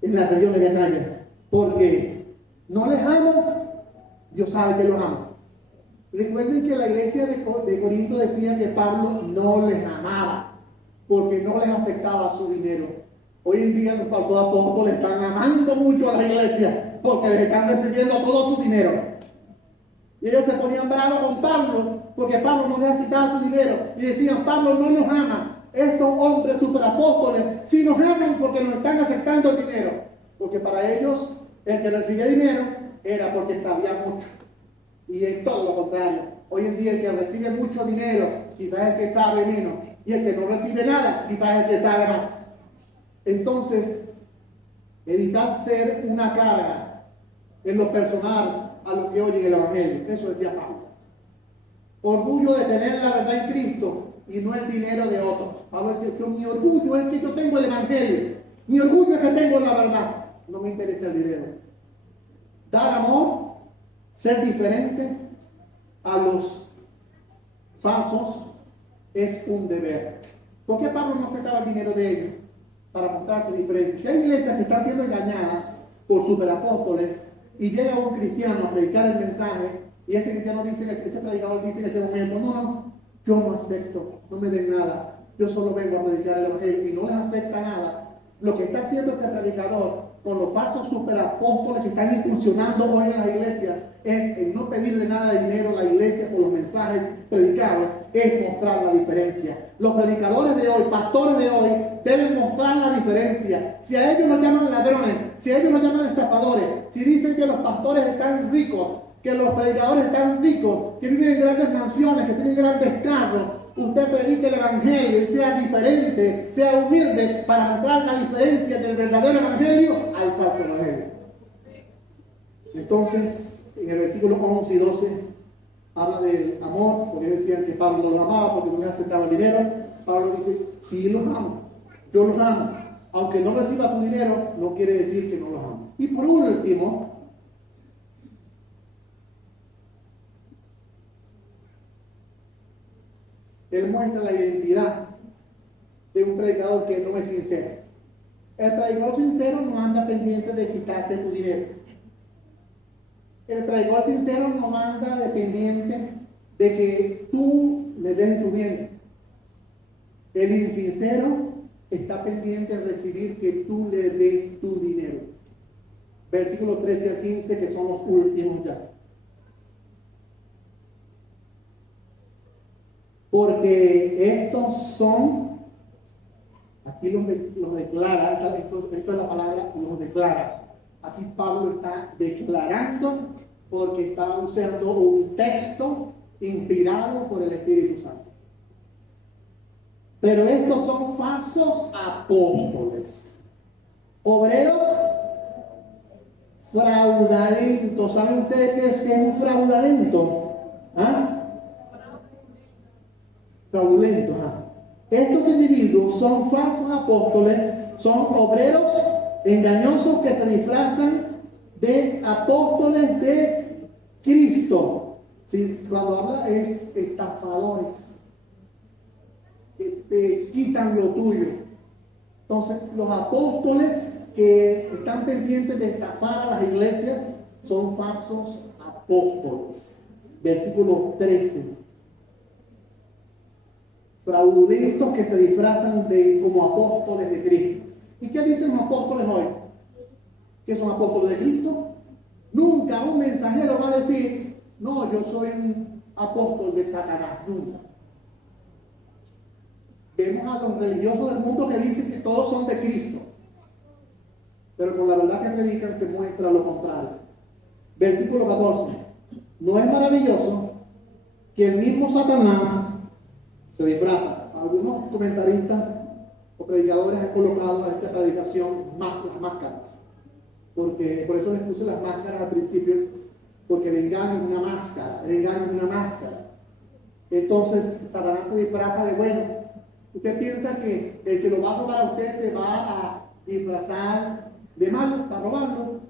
en la región de Acaya, porque no les amo, Dios sabe que los amo. Recuerden que la iglesia de Corinto decía que Pablo no les amaba, porque no les aceptaba su dinero. Hoy en día los falsos apóstoles están amando mucho a la iglesia, porque les están recibiendo todo su dinero. Y ellos se ponían bravos con Pablo, porque Pablo no necesitaba su dinero. Y decían, Pablo no nos ama. Estos hombres superapóstoles sí nos aman porque nos están aceptando el dinero. Porque para ellos, el que recibía dinero era porque sabía mucho. Y es todo lo contrario. Hoy en día el que recibe mucho dinero, quizás es el que sabe menos. Y el que no recibe nada, quizás es el que sabe más. Entonces, evitar ser una carga en lo personal a los que oyen el evangelio. Eso decía Pablo. Orgullo de tener la verdad en Cristo y no el dinero de otros. Pablo decía que mi orgullo es que yo tengo el evangelio. Mi orgullo es que tengo la verdad. No me interesa el dinero. Dar amor, ser diferente a los falsos, es un deber. ¿Por qué Pablo no aceptaba el dinero de ellos? Para mostrarse diferente. Si hay iglesias que están siendo engañadas por superapóstoles, y llega un cristiano a predicar el mensaje, y ese cristiano dice, ese predicador dice en ese momento, no, yo no acepto, no me den nada. yo solo vengo a predicar el evangelio, y no les acepta nada, lo que está haciendo ese predicador con los falsos superapóstoles que están incursionando hoy en las iglesias es en no pedirle nada de dinero a la iglesia por los mensajes predicados, es mostrar la diferencia. Los predicadores de hoy, pastores de hoy, deben mostrar la diferencia. Si a ellos nos llaman ladrones, si a ellos nos llaman estafadores, si dicen que los pastores están ricos, que los predicadores están ricos, que viven en grandes mansiones, que tienen grandes carros, usted predique el evangelio y sea diferente, sea humilde para mostrar la diferencia del verdadero evangelio al falso evangelio. Entonces, en el versículo 11 y 12 habla del amor, porque ellos decían que Pablo no los amaba porque no les aceptaba el dinero. Pablo dice, sí los amo, yo los amo. Aunque no reciba tu dinero, no quiere decir que no los amo. Y por último, él muestra la identidad de un predicador que no es sincero. El predicador sincero no anda pendiente de quitarte tu dinero. El predicador sincero no anda dependiente de que tú le des tu bien. El insincero está pendiente de recibir que tú le des tu dinero. Versículos 13 al 15, que son los últimos ya. Porque estos son, aquí los declara, esto es la palabra, los declara. Aquí Pablo está declarando porque está usando un texto inspirado por el Espíritu Santo. Pero estos son falsos apóstoles, obreros fraudulentos. ¿Saben ustedes qué es un fraudulento? ¿Ah? Fraudulento. Estos individuos son falsos apóstoles, son obreros engañosos que se disfrazan de apóstoles de Cristo. ¿Sí? Cuando habla es estafadores que te quitan lo tuyo. Entonces, los apóstoles que están pendientes de estafar a las iglesias son falsos apóstoles. Versículo 13. Fraudulentos que se disfrazan como apóstoles de Cristo. ¿Y qué dicen los apóstoles hoy? ¿Que son apóstoles de Cristo? Nunca un mensajero va a decir, no, yo soy un apóstol de Satanás. Nunca. Vemos a los religiosos del mundo que dicen que todos son de Cristo. Pero con la verdad que predican se muestra lo contrario. Versículo 14. ¿No es maravilloso que el mismo Satanás se disfraza? Algunos comentaristas o predicadores han colocado a esta predicación más las máscaras. Porque por eso les puse las máscaras al principio, porque el engaño es una máscara, el engaño es una máscara. Entonces Satanás se disfraza de bueno. ¿Usted piensa que el que lo va a robar a usted se va a disfrazar de malo para robarlo?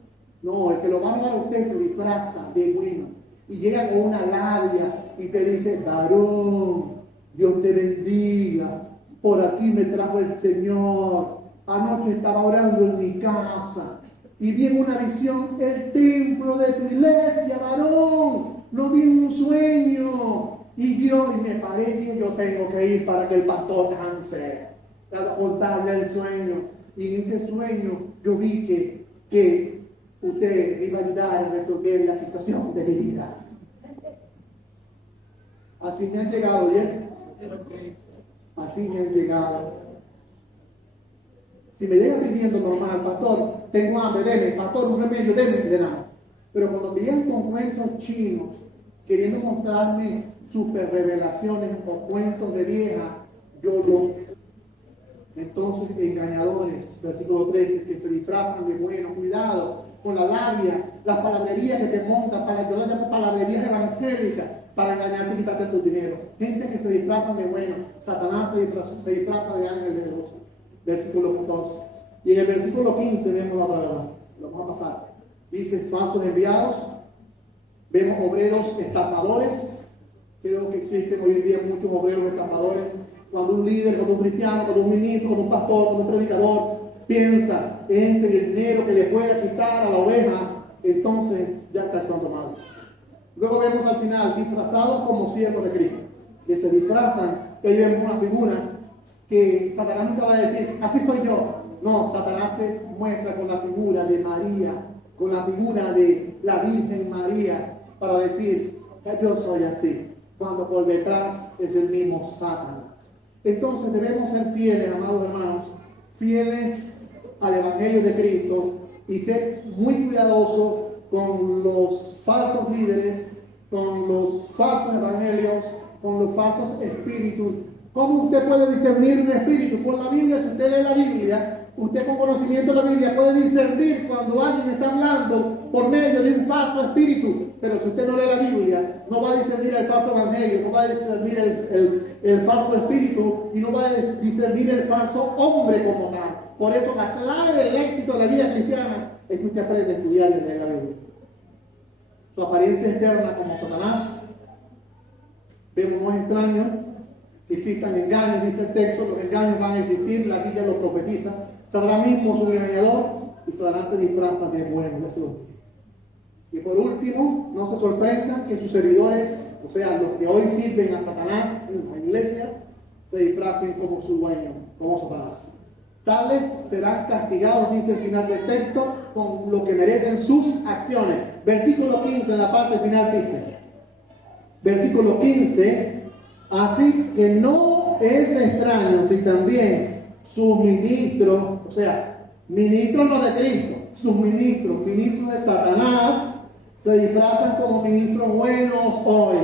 No, el que lo va a robar a usted se disfraza de bueno y llega con una labia y te dice, varón, Dios te bendiga, por aquí me trajo el Señor, anoche estaba orando en mi casa y vi en una visión el templo de tu iglesia, varón, lo vi en un sueño. Y me paré y dije, yo tengo que ir para que el pastor Hansen a contarle el sueño. Y en ese sueño yo vi que usted me iba a ayudar a resolver la situación de mi vida. Así me han llegado, ¿bien? Así me han llegado. Si me llegan pidiendo normal, pastor, tengo hambre, deme, pastor, un remedio, deme, le damos. Pero cuando vienen con cuentos chinos, queriendo mostrarme super revelaciones o cuentos de vieja, yo no. Entonces, engañadores, versículo 13, que se disfrazan de bueno, cuidado con la labia, las palabrerías que te montan, yo las llamo palabrerías evangélicas, para engañarte y quitarte tu dinero. Gente que se disfrazan de bueno, Satanás se disfraza de ángel de Dios. Versículo 14. Y en el versículo 15 vemos la otra verdad. Lo vamos a pasar. Dice falsos enviados, vemos obreros estafadores. Creo que existen hoy en día muchos obreros estafadores. Cuando un líder, cuando un cristiano, cuando un ministro, cuando un pastor, cuando un predicador piensa en ese dinero que le pueda quitar a la oveja, entonces ya está actuando mal. Luego vemos al final disfrazados como siervos de Cristo, que se disfrazan, que ahí vemos una figura que Satanás nunca va a decir, así soy yo. No, Satanás se muestra con la figura de María, con la figura de la Virgen María, para decir, yo soy así, cuando por detrás es el mismo Satanás. Entonces debemos ser fieles, amados hermanos, fieles al Evangelio de Cristo y ser muy cuidadosos con los falsos líderes, con los falsos evangelios, con los falsos espíritus. ¿Cómo usted puede discernir un espíritu? Con la Biblia, si usted lee la Biblia, usted con conocimiento de la Biblia puede discernir cuando alguien está hablando por medio de un falso espíritu. Pero si usted no lee la Biblia, no va a discernir el falso evangelio, no va a discernir el falso espíritu y no va a discernir el falso hombre como tal. Por eso la clave del éxito de la vida cristiana es que usted aprende a estudiar y leer la Biblia. Su apariencia externa como Satanás, vemos no es extraño que existan engaños, dice el texto, los engaños van a existir, la Biblia lo profetiza. Satanás mismo es un engañador y Satanás se disfraza de bueno, eso. Y por último, no se sorprendan que sus servidores, o sea, los que hoy sirven a Satanás en las iglesias, se disfracen como su dueño, como Satanás. Tales serán castigados, dice el final del texto, con lo que merecen sus acciones. Versículo 15, en la parte final dice, versículo 15, así que no es extraño si también sus ministros, o sea, ministros no de Cristo, sus ministros de Satanás, se disfrazan como ministros buenos hoy,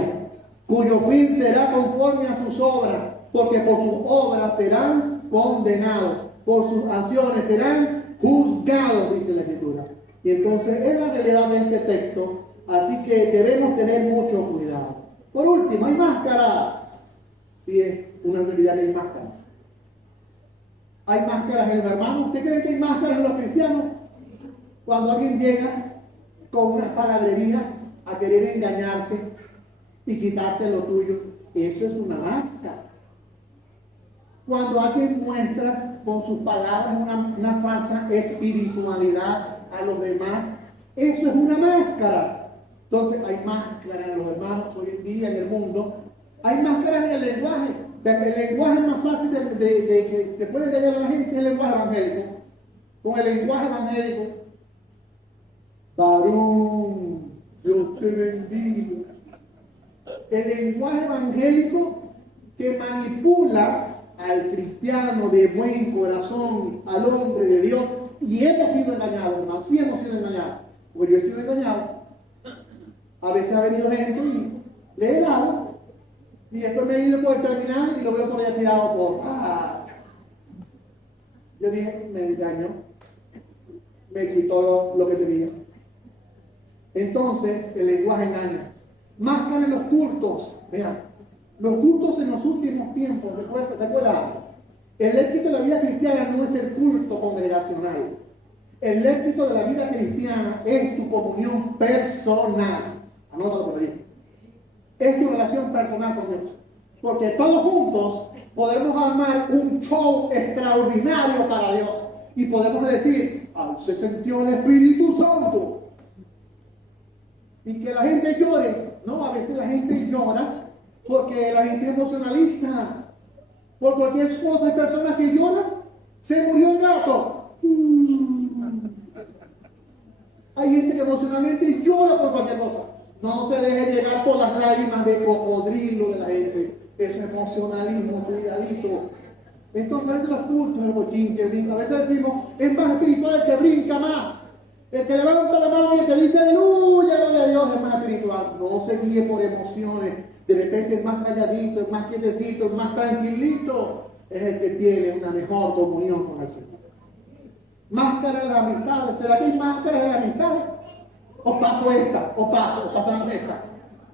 cuyo fin será conforme a sus obras, porque por sus obras serán condenados, por sus acciones serán juzgados, dice la Escritura. Y entonces es la realidad de este texto, así que debemos tener mucho cuidado. Por último, hay máscaras. Sí, es una realidad que hay máscaras. Hay máscaras en los hermanos. ¿Usted cree que hay máscaras en los cristianos? Cuando alguien llega con unas palabrerías a querer engañarte y quitarte lo tuyo, eso es una máscara. Cuando alguien muestra con sus palabras una falsa espiritualidad a los demás, eso es una máscara. Entonces hay máscaras en los hermanos hoy en día en el mundo. Hay máscaras en el lenguaje. El lenguaje más fácil de que se puede leer a la gente es el lenguaje evangélico. Con el lenguaje evangélico, varón, Dios te bendiga. El lenguaje evangélico que manipula al cristiano de buen corazón, al hombre de Dios, y hemos sido engañados, hermanos, sí hemos sido engañados, porque yo he sido engañado. A veces ha venido gente y le he dado, y después me he ido por el terminal y lo veo por allá tirado por yo dije, me engañó, me quitó lo que tenía. Entonces, el lenguaje engaña. Máscara en los cultos, vean. Los cultos en los últimos tiempos, recuerda, el éxito de la vida cristiana no es el culto congregacional. El éxito de la vida cristiana es tu comunión personal. Anótalo por ahí. Es tu relación personal con Dios. Porque todos juntos podemos armar un show extraordinario para Dios. Y podemos decir, se sintió el Espíritu Santo. Y que la gente llore. No, a veces la gente llora porque la gente es emocionalista. Por cualquier cosa hay personas que lloran. Se murió el gato. Hay gente que emocionalmente llora por cualquier cosa. No se deje llegar por las lágrimas de cocodrilo de la gente. Eso es emocionalismo, cuidadito. Entonces a veces los cultos, el bochinche, el brinco, a veces decimos, es más espiritual el que brinca más. El que levanta la mano y el que dice aleluya, gloria a Dios, es más espiritual. No se guíe por emociones. De repente el más calladito, el más quietecito, el más tranquilito es el que tiene una mejor comunión con el Señor. Máscara en las amistades. ¿Será que hay máscaras en las amistades? O paso esta, o pasamos esta.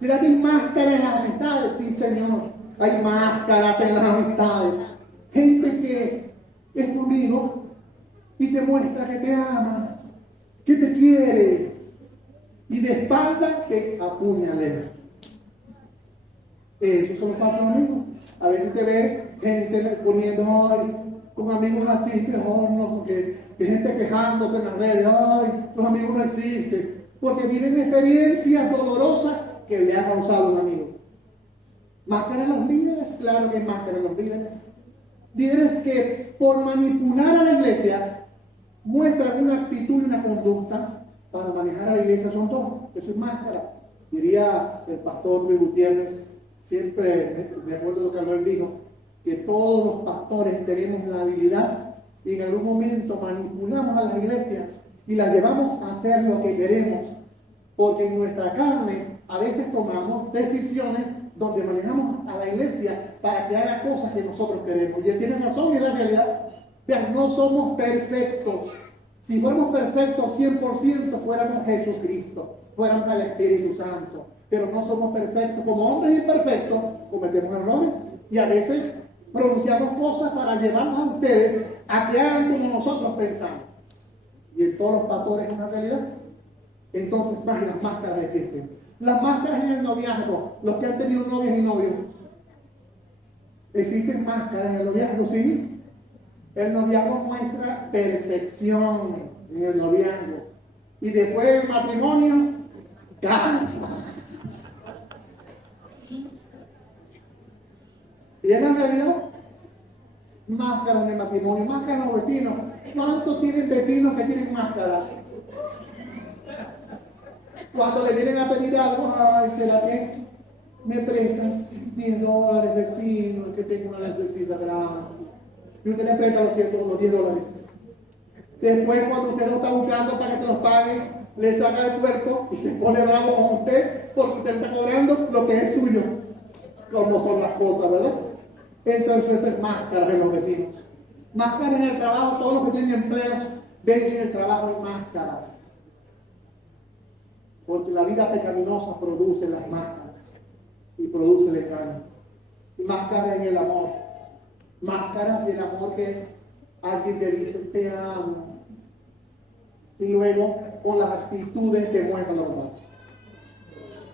¿Será que hay máscaras en las amistades? Sí, Señor. Hay máscaras en las amistades. Gente que es tu amigo y te muestra que te ama, que te quiere, y de espalda te apuñalea. Esos son los falsos amigos. A veces te ve gente poniendo con amigos así, que gente quejándose en las redes, los amigos no existen, porque viven experiencias dolorosas que le ha causado un amigo. Máscara en los líderes, claro que hay máscara en los líderes. Líderes que por manipular a la iglesia muestran una actitud y una conducta para manejar a la iglesia. Son dos. Eso es máscara. Diría el pastor Luis Gutiérrez, siempre me acuerdo lo que él dijo, que todos los pastores tenemos la habilidad y en algún momento manipulamos a las iglesias y las llevamos a hacer lo que queremos, porque en nuestra carne a veces tomamos decisiones donde manejamos a la iglesia para que haga cosas que nosotros queremos. Y él tiene razón, y es la realidad. Vean, no somos perfectos. Si fuéramos perfectos 100%, fuéramos Jesucristo, fuéramos el Espíritu Santo. Pero no somos perfectos. Como hombres imperfectos, cometemos errores y a veces pronunciamos cosas para llevarlos a ustedes a que hagan como nosotros pensamos. Y en todos los pastores es una realidad. Entonces, más las máscaras existen. Las máscaras en el noviazgo, los que han tenido novias y novios. Existen máscaras en el noviazgo, sí. El noviazgo muestra perfección en el noviazgo. Y después del matrimonio, ¡cancha! ¿Y es la realidad? Máscaras en el matrimonio, máscaras en los vecinos. ¿Cuántos tienen vecinos que tienen máscaras? Cuando le vienen a pedir algo, ay, ¿será que me prestas $10, vecino? Es que tengo una necesidad grande. Y usted le presta los $10. Después, cuando usted lo está buscando para que se los pague, le saca el cuerpo y se pone bravo con usted porque usted le está cobrando lo que es suyo. Como son las cosas, ¿verdad? Entonces, esto es máscara de los vecinos. Máscaras en el trabajo, todos los que tienen empleos, ven que en el trabajo hay máscaras. Porque la vida pecaminosa produce las máscaras y produce el engaño. Máscaras en el amor. Máscaras del amor que alguien te dice te amo. Y luego con las actitudes te muestran lo contrario.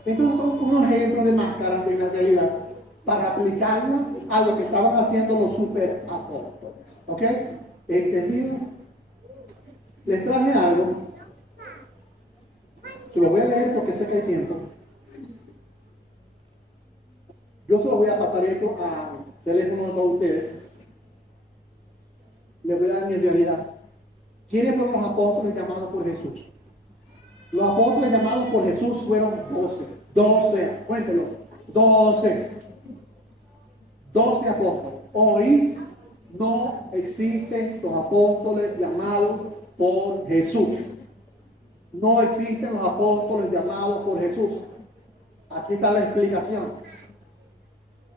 Estos son unos ejemplos de máscaras de la realidad para aplicarlo a lo que estaban haciendo los super apóstoles. ¿Ok? ¿Entendido? Les traje algo. Se lo voy a leer porque sé que hay tiempo. Yo se lo voy a pasar esto a teléfono de todos ustedes. Les voy a dar mi realidad. ¿Quiénes fueron los apóstoles llamados por Jesús? Los apóstoles llamados por Jesús fueron 12. 12, cuéntenlo. 12 apóstoles. Hoy no existen los apóstoles llamados por Jesús. No existen los apóstoles llamados por Jesús. Aquí está la explicación.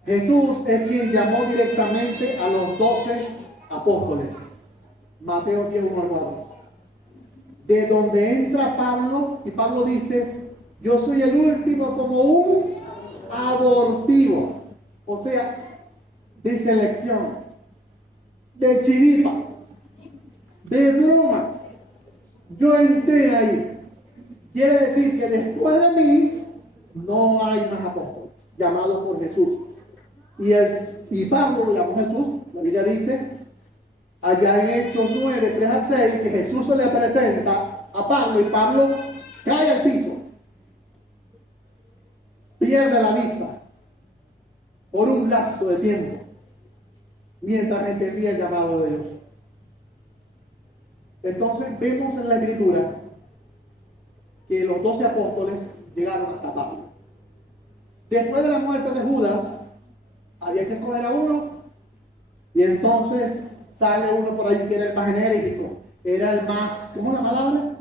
Jesús es quien llamó directamente a los 12 apóstoles. Mateo 10:1-4. De donde entra Pablo, y Pablo dice, yo soy el último como un abortivo. O sea, de selección, de chiripa, de broma. Yo entré ahí. Quiere decir que después de mí no hay más apóstoles llamados por Jesús. Y Pablo lo llamó Jesús. La Biblia dice, allá en Hechos 9:3-6, que Jesús se le presenta a Pablo y Pablo cae al piso. Pierde la vista por un lapso de tiempo mientras entendía el llamado de Dios. Entonces vemos en la Escritura que los 12 apóstoles llegaron hasta Pablo. Después de la muerte de Judas, había que escoger a uno, y entonces sale uno por ahí que era el más enérgico, era el más, ¿cómo es la palabra?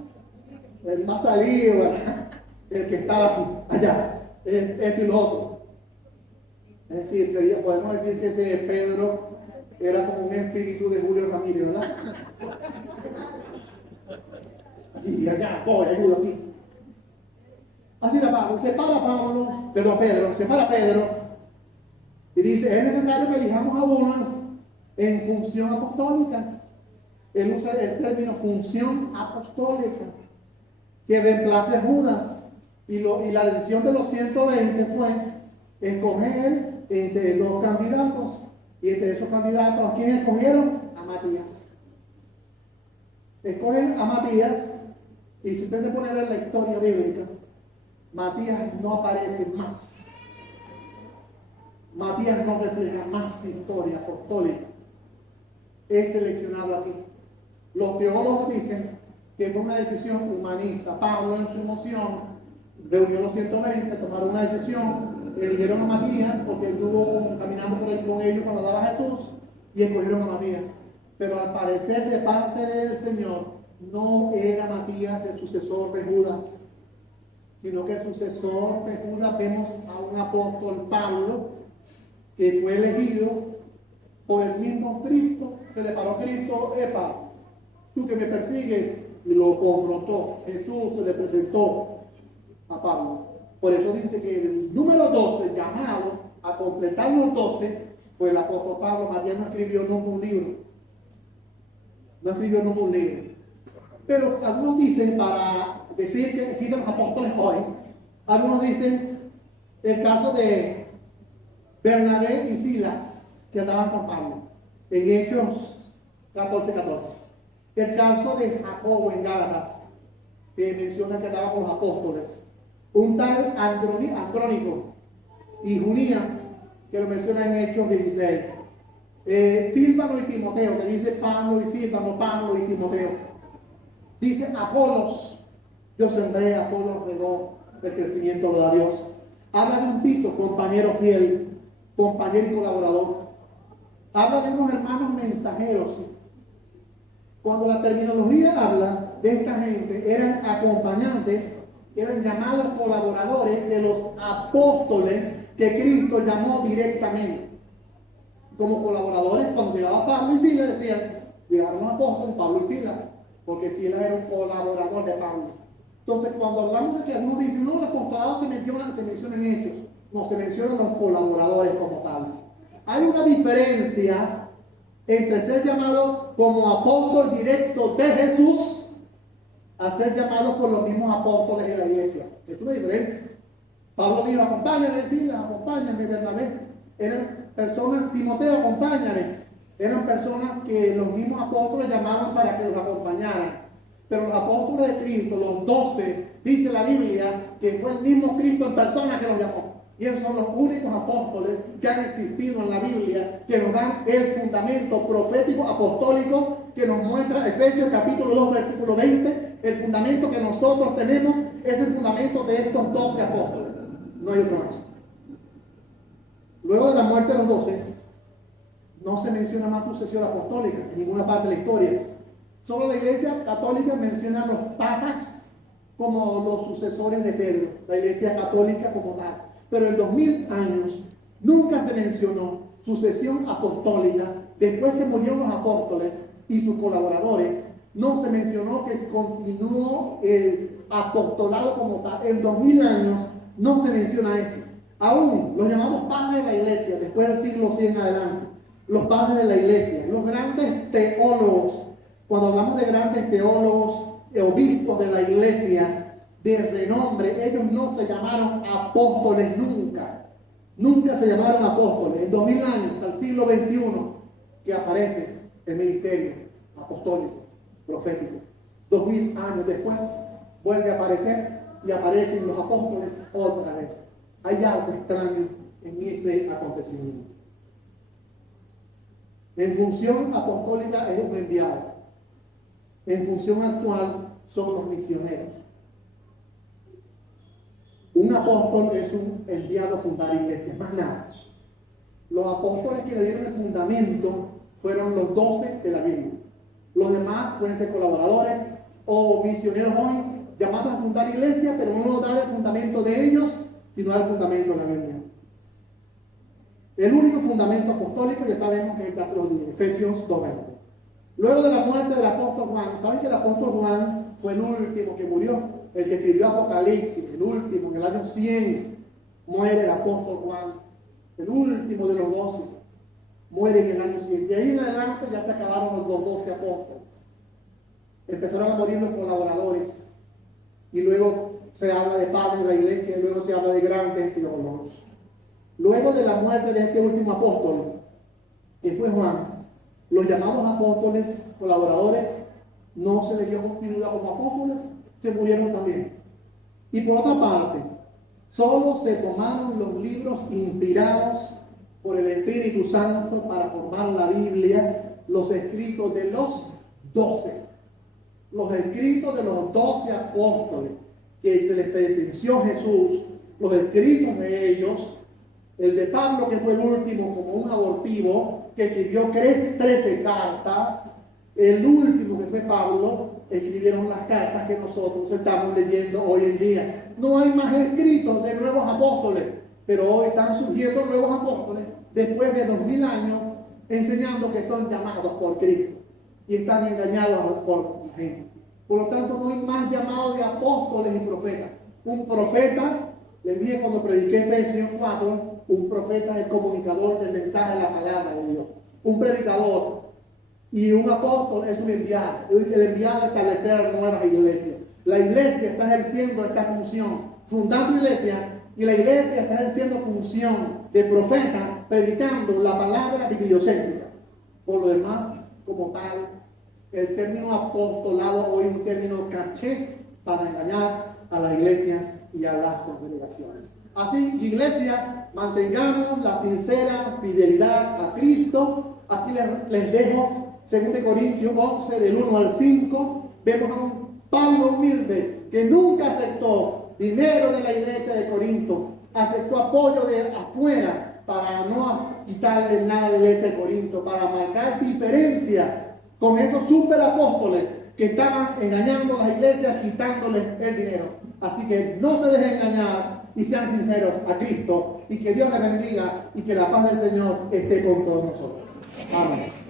El más salido, ¿verdad? El que estaba aquí, allá, este y lo otro. Es decir, podemos decir que ese Pedro era como un espíritu de Julio Ramírez, ¿verdad? Y allá, voy, ayuda aquí. Así era Pablo, Pedro, y dice, es necesario que elijamos a uno en función apostólica. Él usa el término función apostólica, que reemplace a Judas. Y la decisión de los 120 fue escoger entre dos candidatos. Y entre esos candidatos, ¿a quién escogieron? A Matías. Escogen a Matías, y si usted se pone a ver la historia bíblica, Matías no aparece más. Matías no refleja más historia apostólica. he seleccionado aquí. Los teólogos dicen que fue una decisión humanista. Pablo, en su emoción, reunió los 120, tomaron una decisión, eligieron a Matías porque estuvo caminando por allí con ellos cuando daba a Jesús, y escogieron a Matías. Pero al parecer, de parte del Señor, no era Matías el sucesor de Judas, sino que el sucesor de Judas vemos a un apóstol, Pablo, que fue elegido por el mismo Cristo. Se le paró a Cristo: epa, tú que me persigues, y lo confrontó. Jesús se le presentó a Pablo. Por eso dice que el número 12, llamado a completar los 12, fue el apóstol Pablo. Matías no escribió nunca un libro. No escribió nunca un libro. Pero algunos dicen, para decir que existen los apóstoles hoy, algunos dicen el caso de Bernabé y Silas, que andaban con Pablo, en Hechos 14:14. El caso de Jacobo en Gálatas, que menciona que andaba con los apóstoles. Un tal Andrónico y Junías, que lo menciona en Hechos 16. Silvano y Timoteo, que dice Pablo y Silvano, Pablo y Timoteo. Dice Apolos, yo sembré, Apolos regó, el crecimiento lo da Dios. Habla de un Tito, compañero fiel, compañero y colaborador. Habla de unos hermanos mensajeros. Cuando la terminología habla de esta gente, eran acompañantes, eran llamados colaboradores de los apóstoles que Cristo llamó directamente. Como colaboradores, cuando llegaba Pablo y Silas, decían, llegaron los apóstoles, Pablo y Silas, porque Silas era un colaborador de Pablo. Entonces, cuando hablamos de que algunos dicen, no, el apostolado se menciona en Hechos, no, se mencionan los colaboradores como tal. Hay una diferencia entre ser llamado como apóstol directo de Jesús a ser llamado por los mismos apóstoles de la iglesia. Es una diferencia. Pablo dijo, acompáñame, Silas, acompáñame, Bernabé. Eran personas, Timoteo, acompáñame. Eran personas que los mismos apóstoles llamaban para que los acompañaran. Pero los apóstoles de Cristo, los 12, dice la Biblia, que fue el mismo Cristo en persona que los llamó. Y esos son los únicos apóstoles que han existido en la Biblia, que nos dan el fundamento profético, apostólico, que nos muestra Efesios capítulo 2, versículo 20. El fundamento que nosotros tenemos es el fundamento de estos 12 apóstoles. No hay otro más. Luego de la muerte de los 12, no se menciona más sucesión apostólica en ninguna parte de la historia. Solo la iglesia católica menciona a los papas como los sucesores de Pedro, la iglesia católica como tal. Pero en 2000 años nunca se mencionó sucesión apostólica. Después que murieron los apóstoles y sus colaboradores, no se mencionó que continuó el apostolado como tal. En 2000 años no se menciona eso. Aún los llamados padres de la iglesia, después del siglo 100 en adelante, los padres de la iglesia, los grandes teólogos, cuando hablamos de grandes teólogos, obispos de la iglesia de renombre, ellos no se llamaron apóstoles nunca. Nunca se llamaron apóstoles. En 2000 años, hasta el siglo XXI, que aparece el ministerio apostólico, profético. 2000 años después, vuelve a aparecer y aparecen los apóstoles otra vez. Hay algo extraño en ese acontecimiento. En función apostólica es un enviado. En función actual son los misioneros. Un apóstol es un enviado a fundar iglesias, más nada. Los apóstoles que le dieron el fundamento fueron los 12 de la Biblia. Los demás pueden ser colaboradores o misioneros hoy, llamados a fundar iglesias, pero no dar el fundamento de ellos, sino dar el fundamento de la Biblia. El único fundamento apostólico que sabemos que es el caso de los Efesios 2:20. Luego de la muerte del apóstol Juan, ¿saben que el apóstol Juan fue el último que murió? El que escribió Apocalipsis, el último, en el año 100, muere el apóstol Juan, el último de los 12, muere en el año 100. De ahí en adelante ya se acabaron los 12 apóstoles. Empezaron a morir los colaboradores, y luego se habla de padres de la iglesia, y luego se habla de grandes teólogos. Luego de la muerte de este último apóstol, que fue Juan, los llamados apóstoles, colaboradores, no se les dio continuidad como apóstoles, se murieron también. Y por otra parte, solo se tomaron los libros inspirados por el Espíritu Santo para formar la Biblia, los escritos de los 12. Los escritos de los 12 apóstoles que se les presenció Jesús, los escritos de ellos, el de Pablo, que fue el último como un abortivo, que escribió 13 cartas, el último que fue Pablo, escribieron las cartas que nosotros estamos leyendo hoy en día. No hay más escritos de nuevos apóstoles, pero hoy están surgiendo nuevos apóstoles después de 2000 años enseñando que son llamados por Cristo y están engañados por la gente. Por lo tanto, no hay más llamado de apóstoles y profetas. Un profeta, les dije cuando prediqué Efesios 4, un profeta es el comunicador del mensaje de la palabra de Dios. Un predicador. Y un apóstol es un enviado. El enviado a establecer nuevas iglesias. La iglesia está ejerciendo esta función, fundando iglesia, y la iglesia está ejerciendo función de profeta, predicando la palabra bibliocéntrica. Por lo demás, como tal, el término apostolado hoy es un término caché para engañar a las iglesias y a las congregaciones. Así, iglesia, mantengamos la sincera fidelidad a Cristo. Aquí les dejo 2 Corintios 11, del 1 al 5. Vemos a un Pablo humilde que nunca aceptó dinero de la iglesia de Corinto, aceptó apoyo de afuera para no quitarle nada a la iglesia de Corinto, para marcar diferencia con esos superapóstoles que estaban engañando a las iglesias, quitándoles el dinero. Así que no se dejen engañar y sean sinceros a Cristo, y que Dios les bendiga y que la paz del Señor esté con todos nosotros. Amén.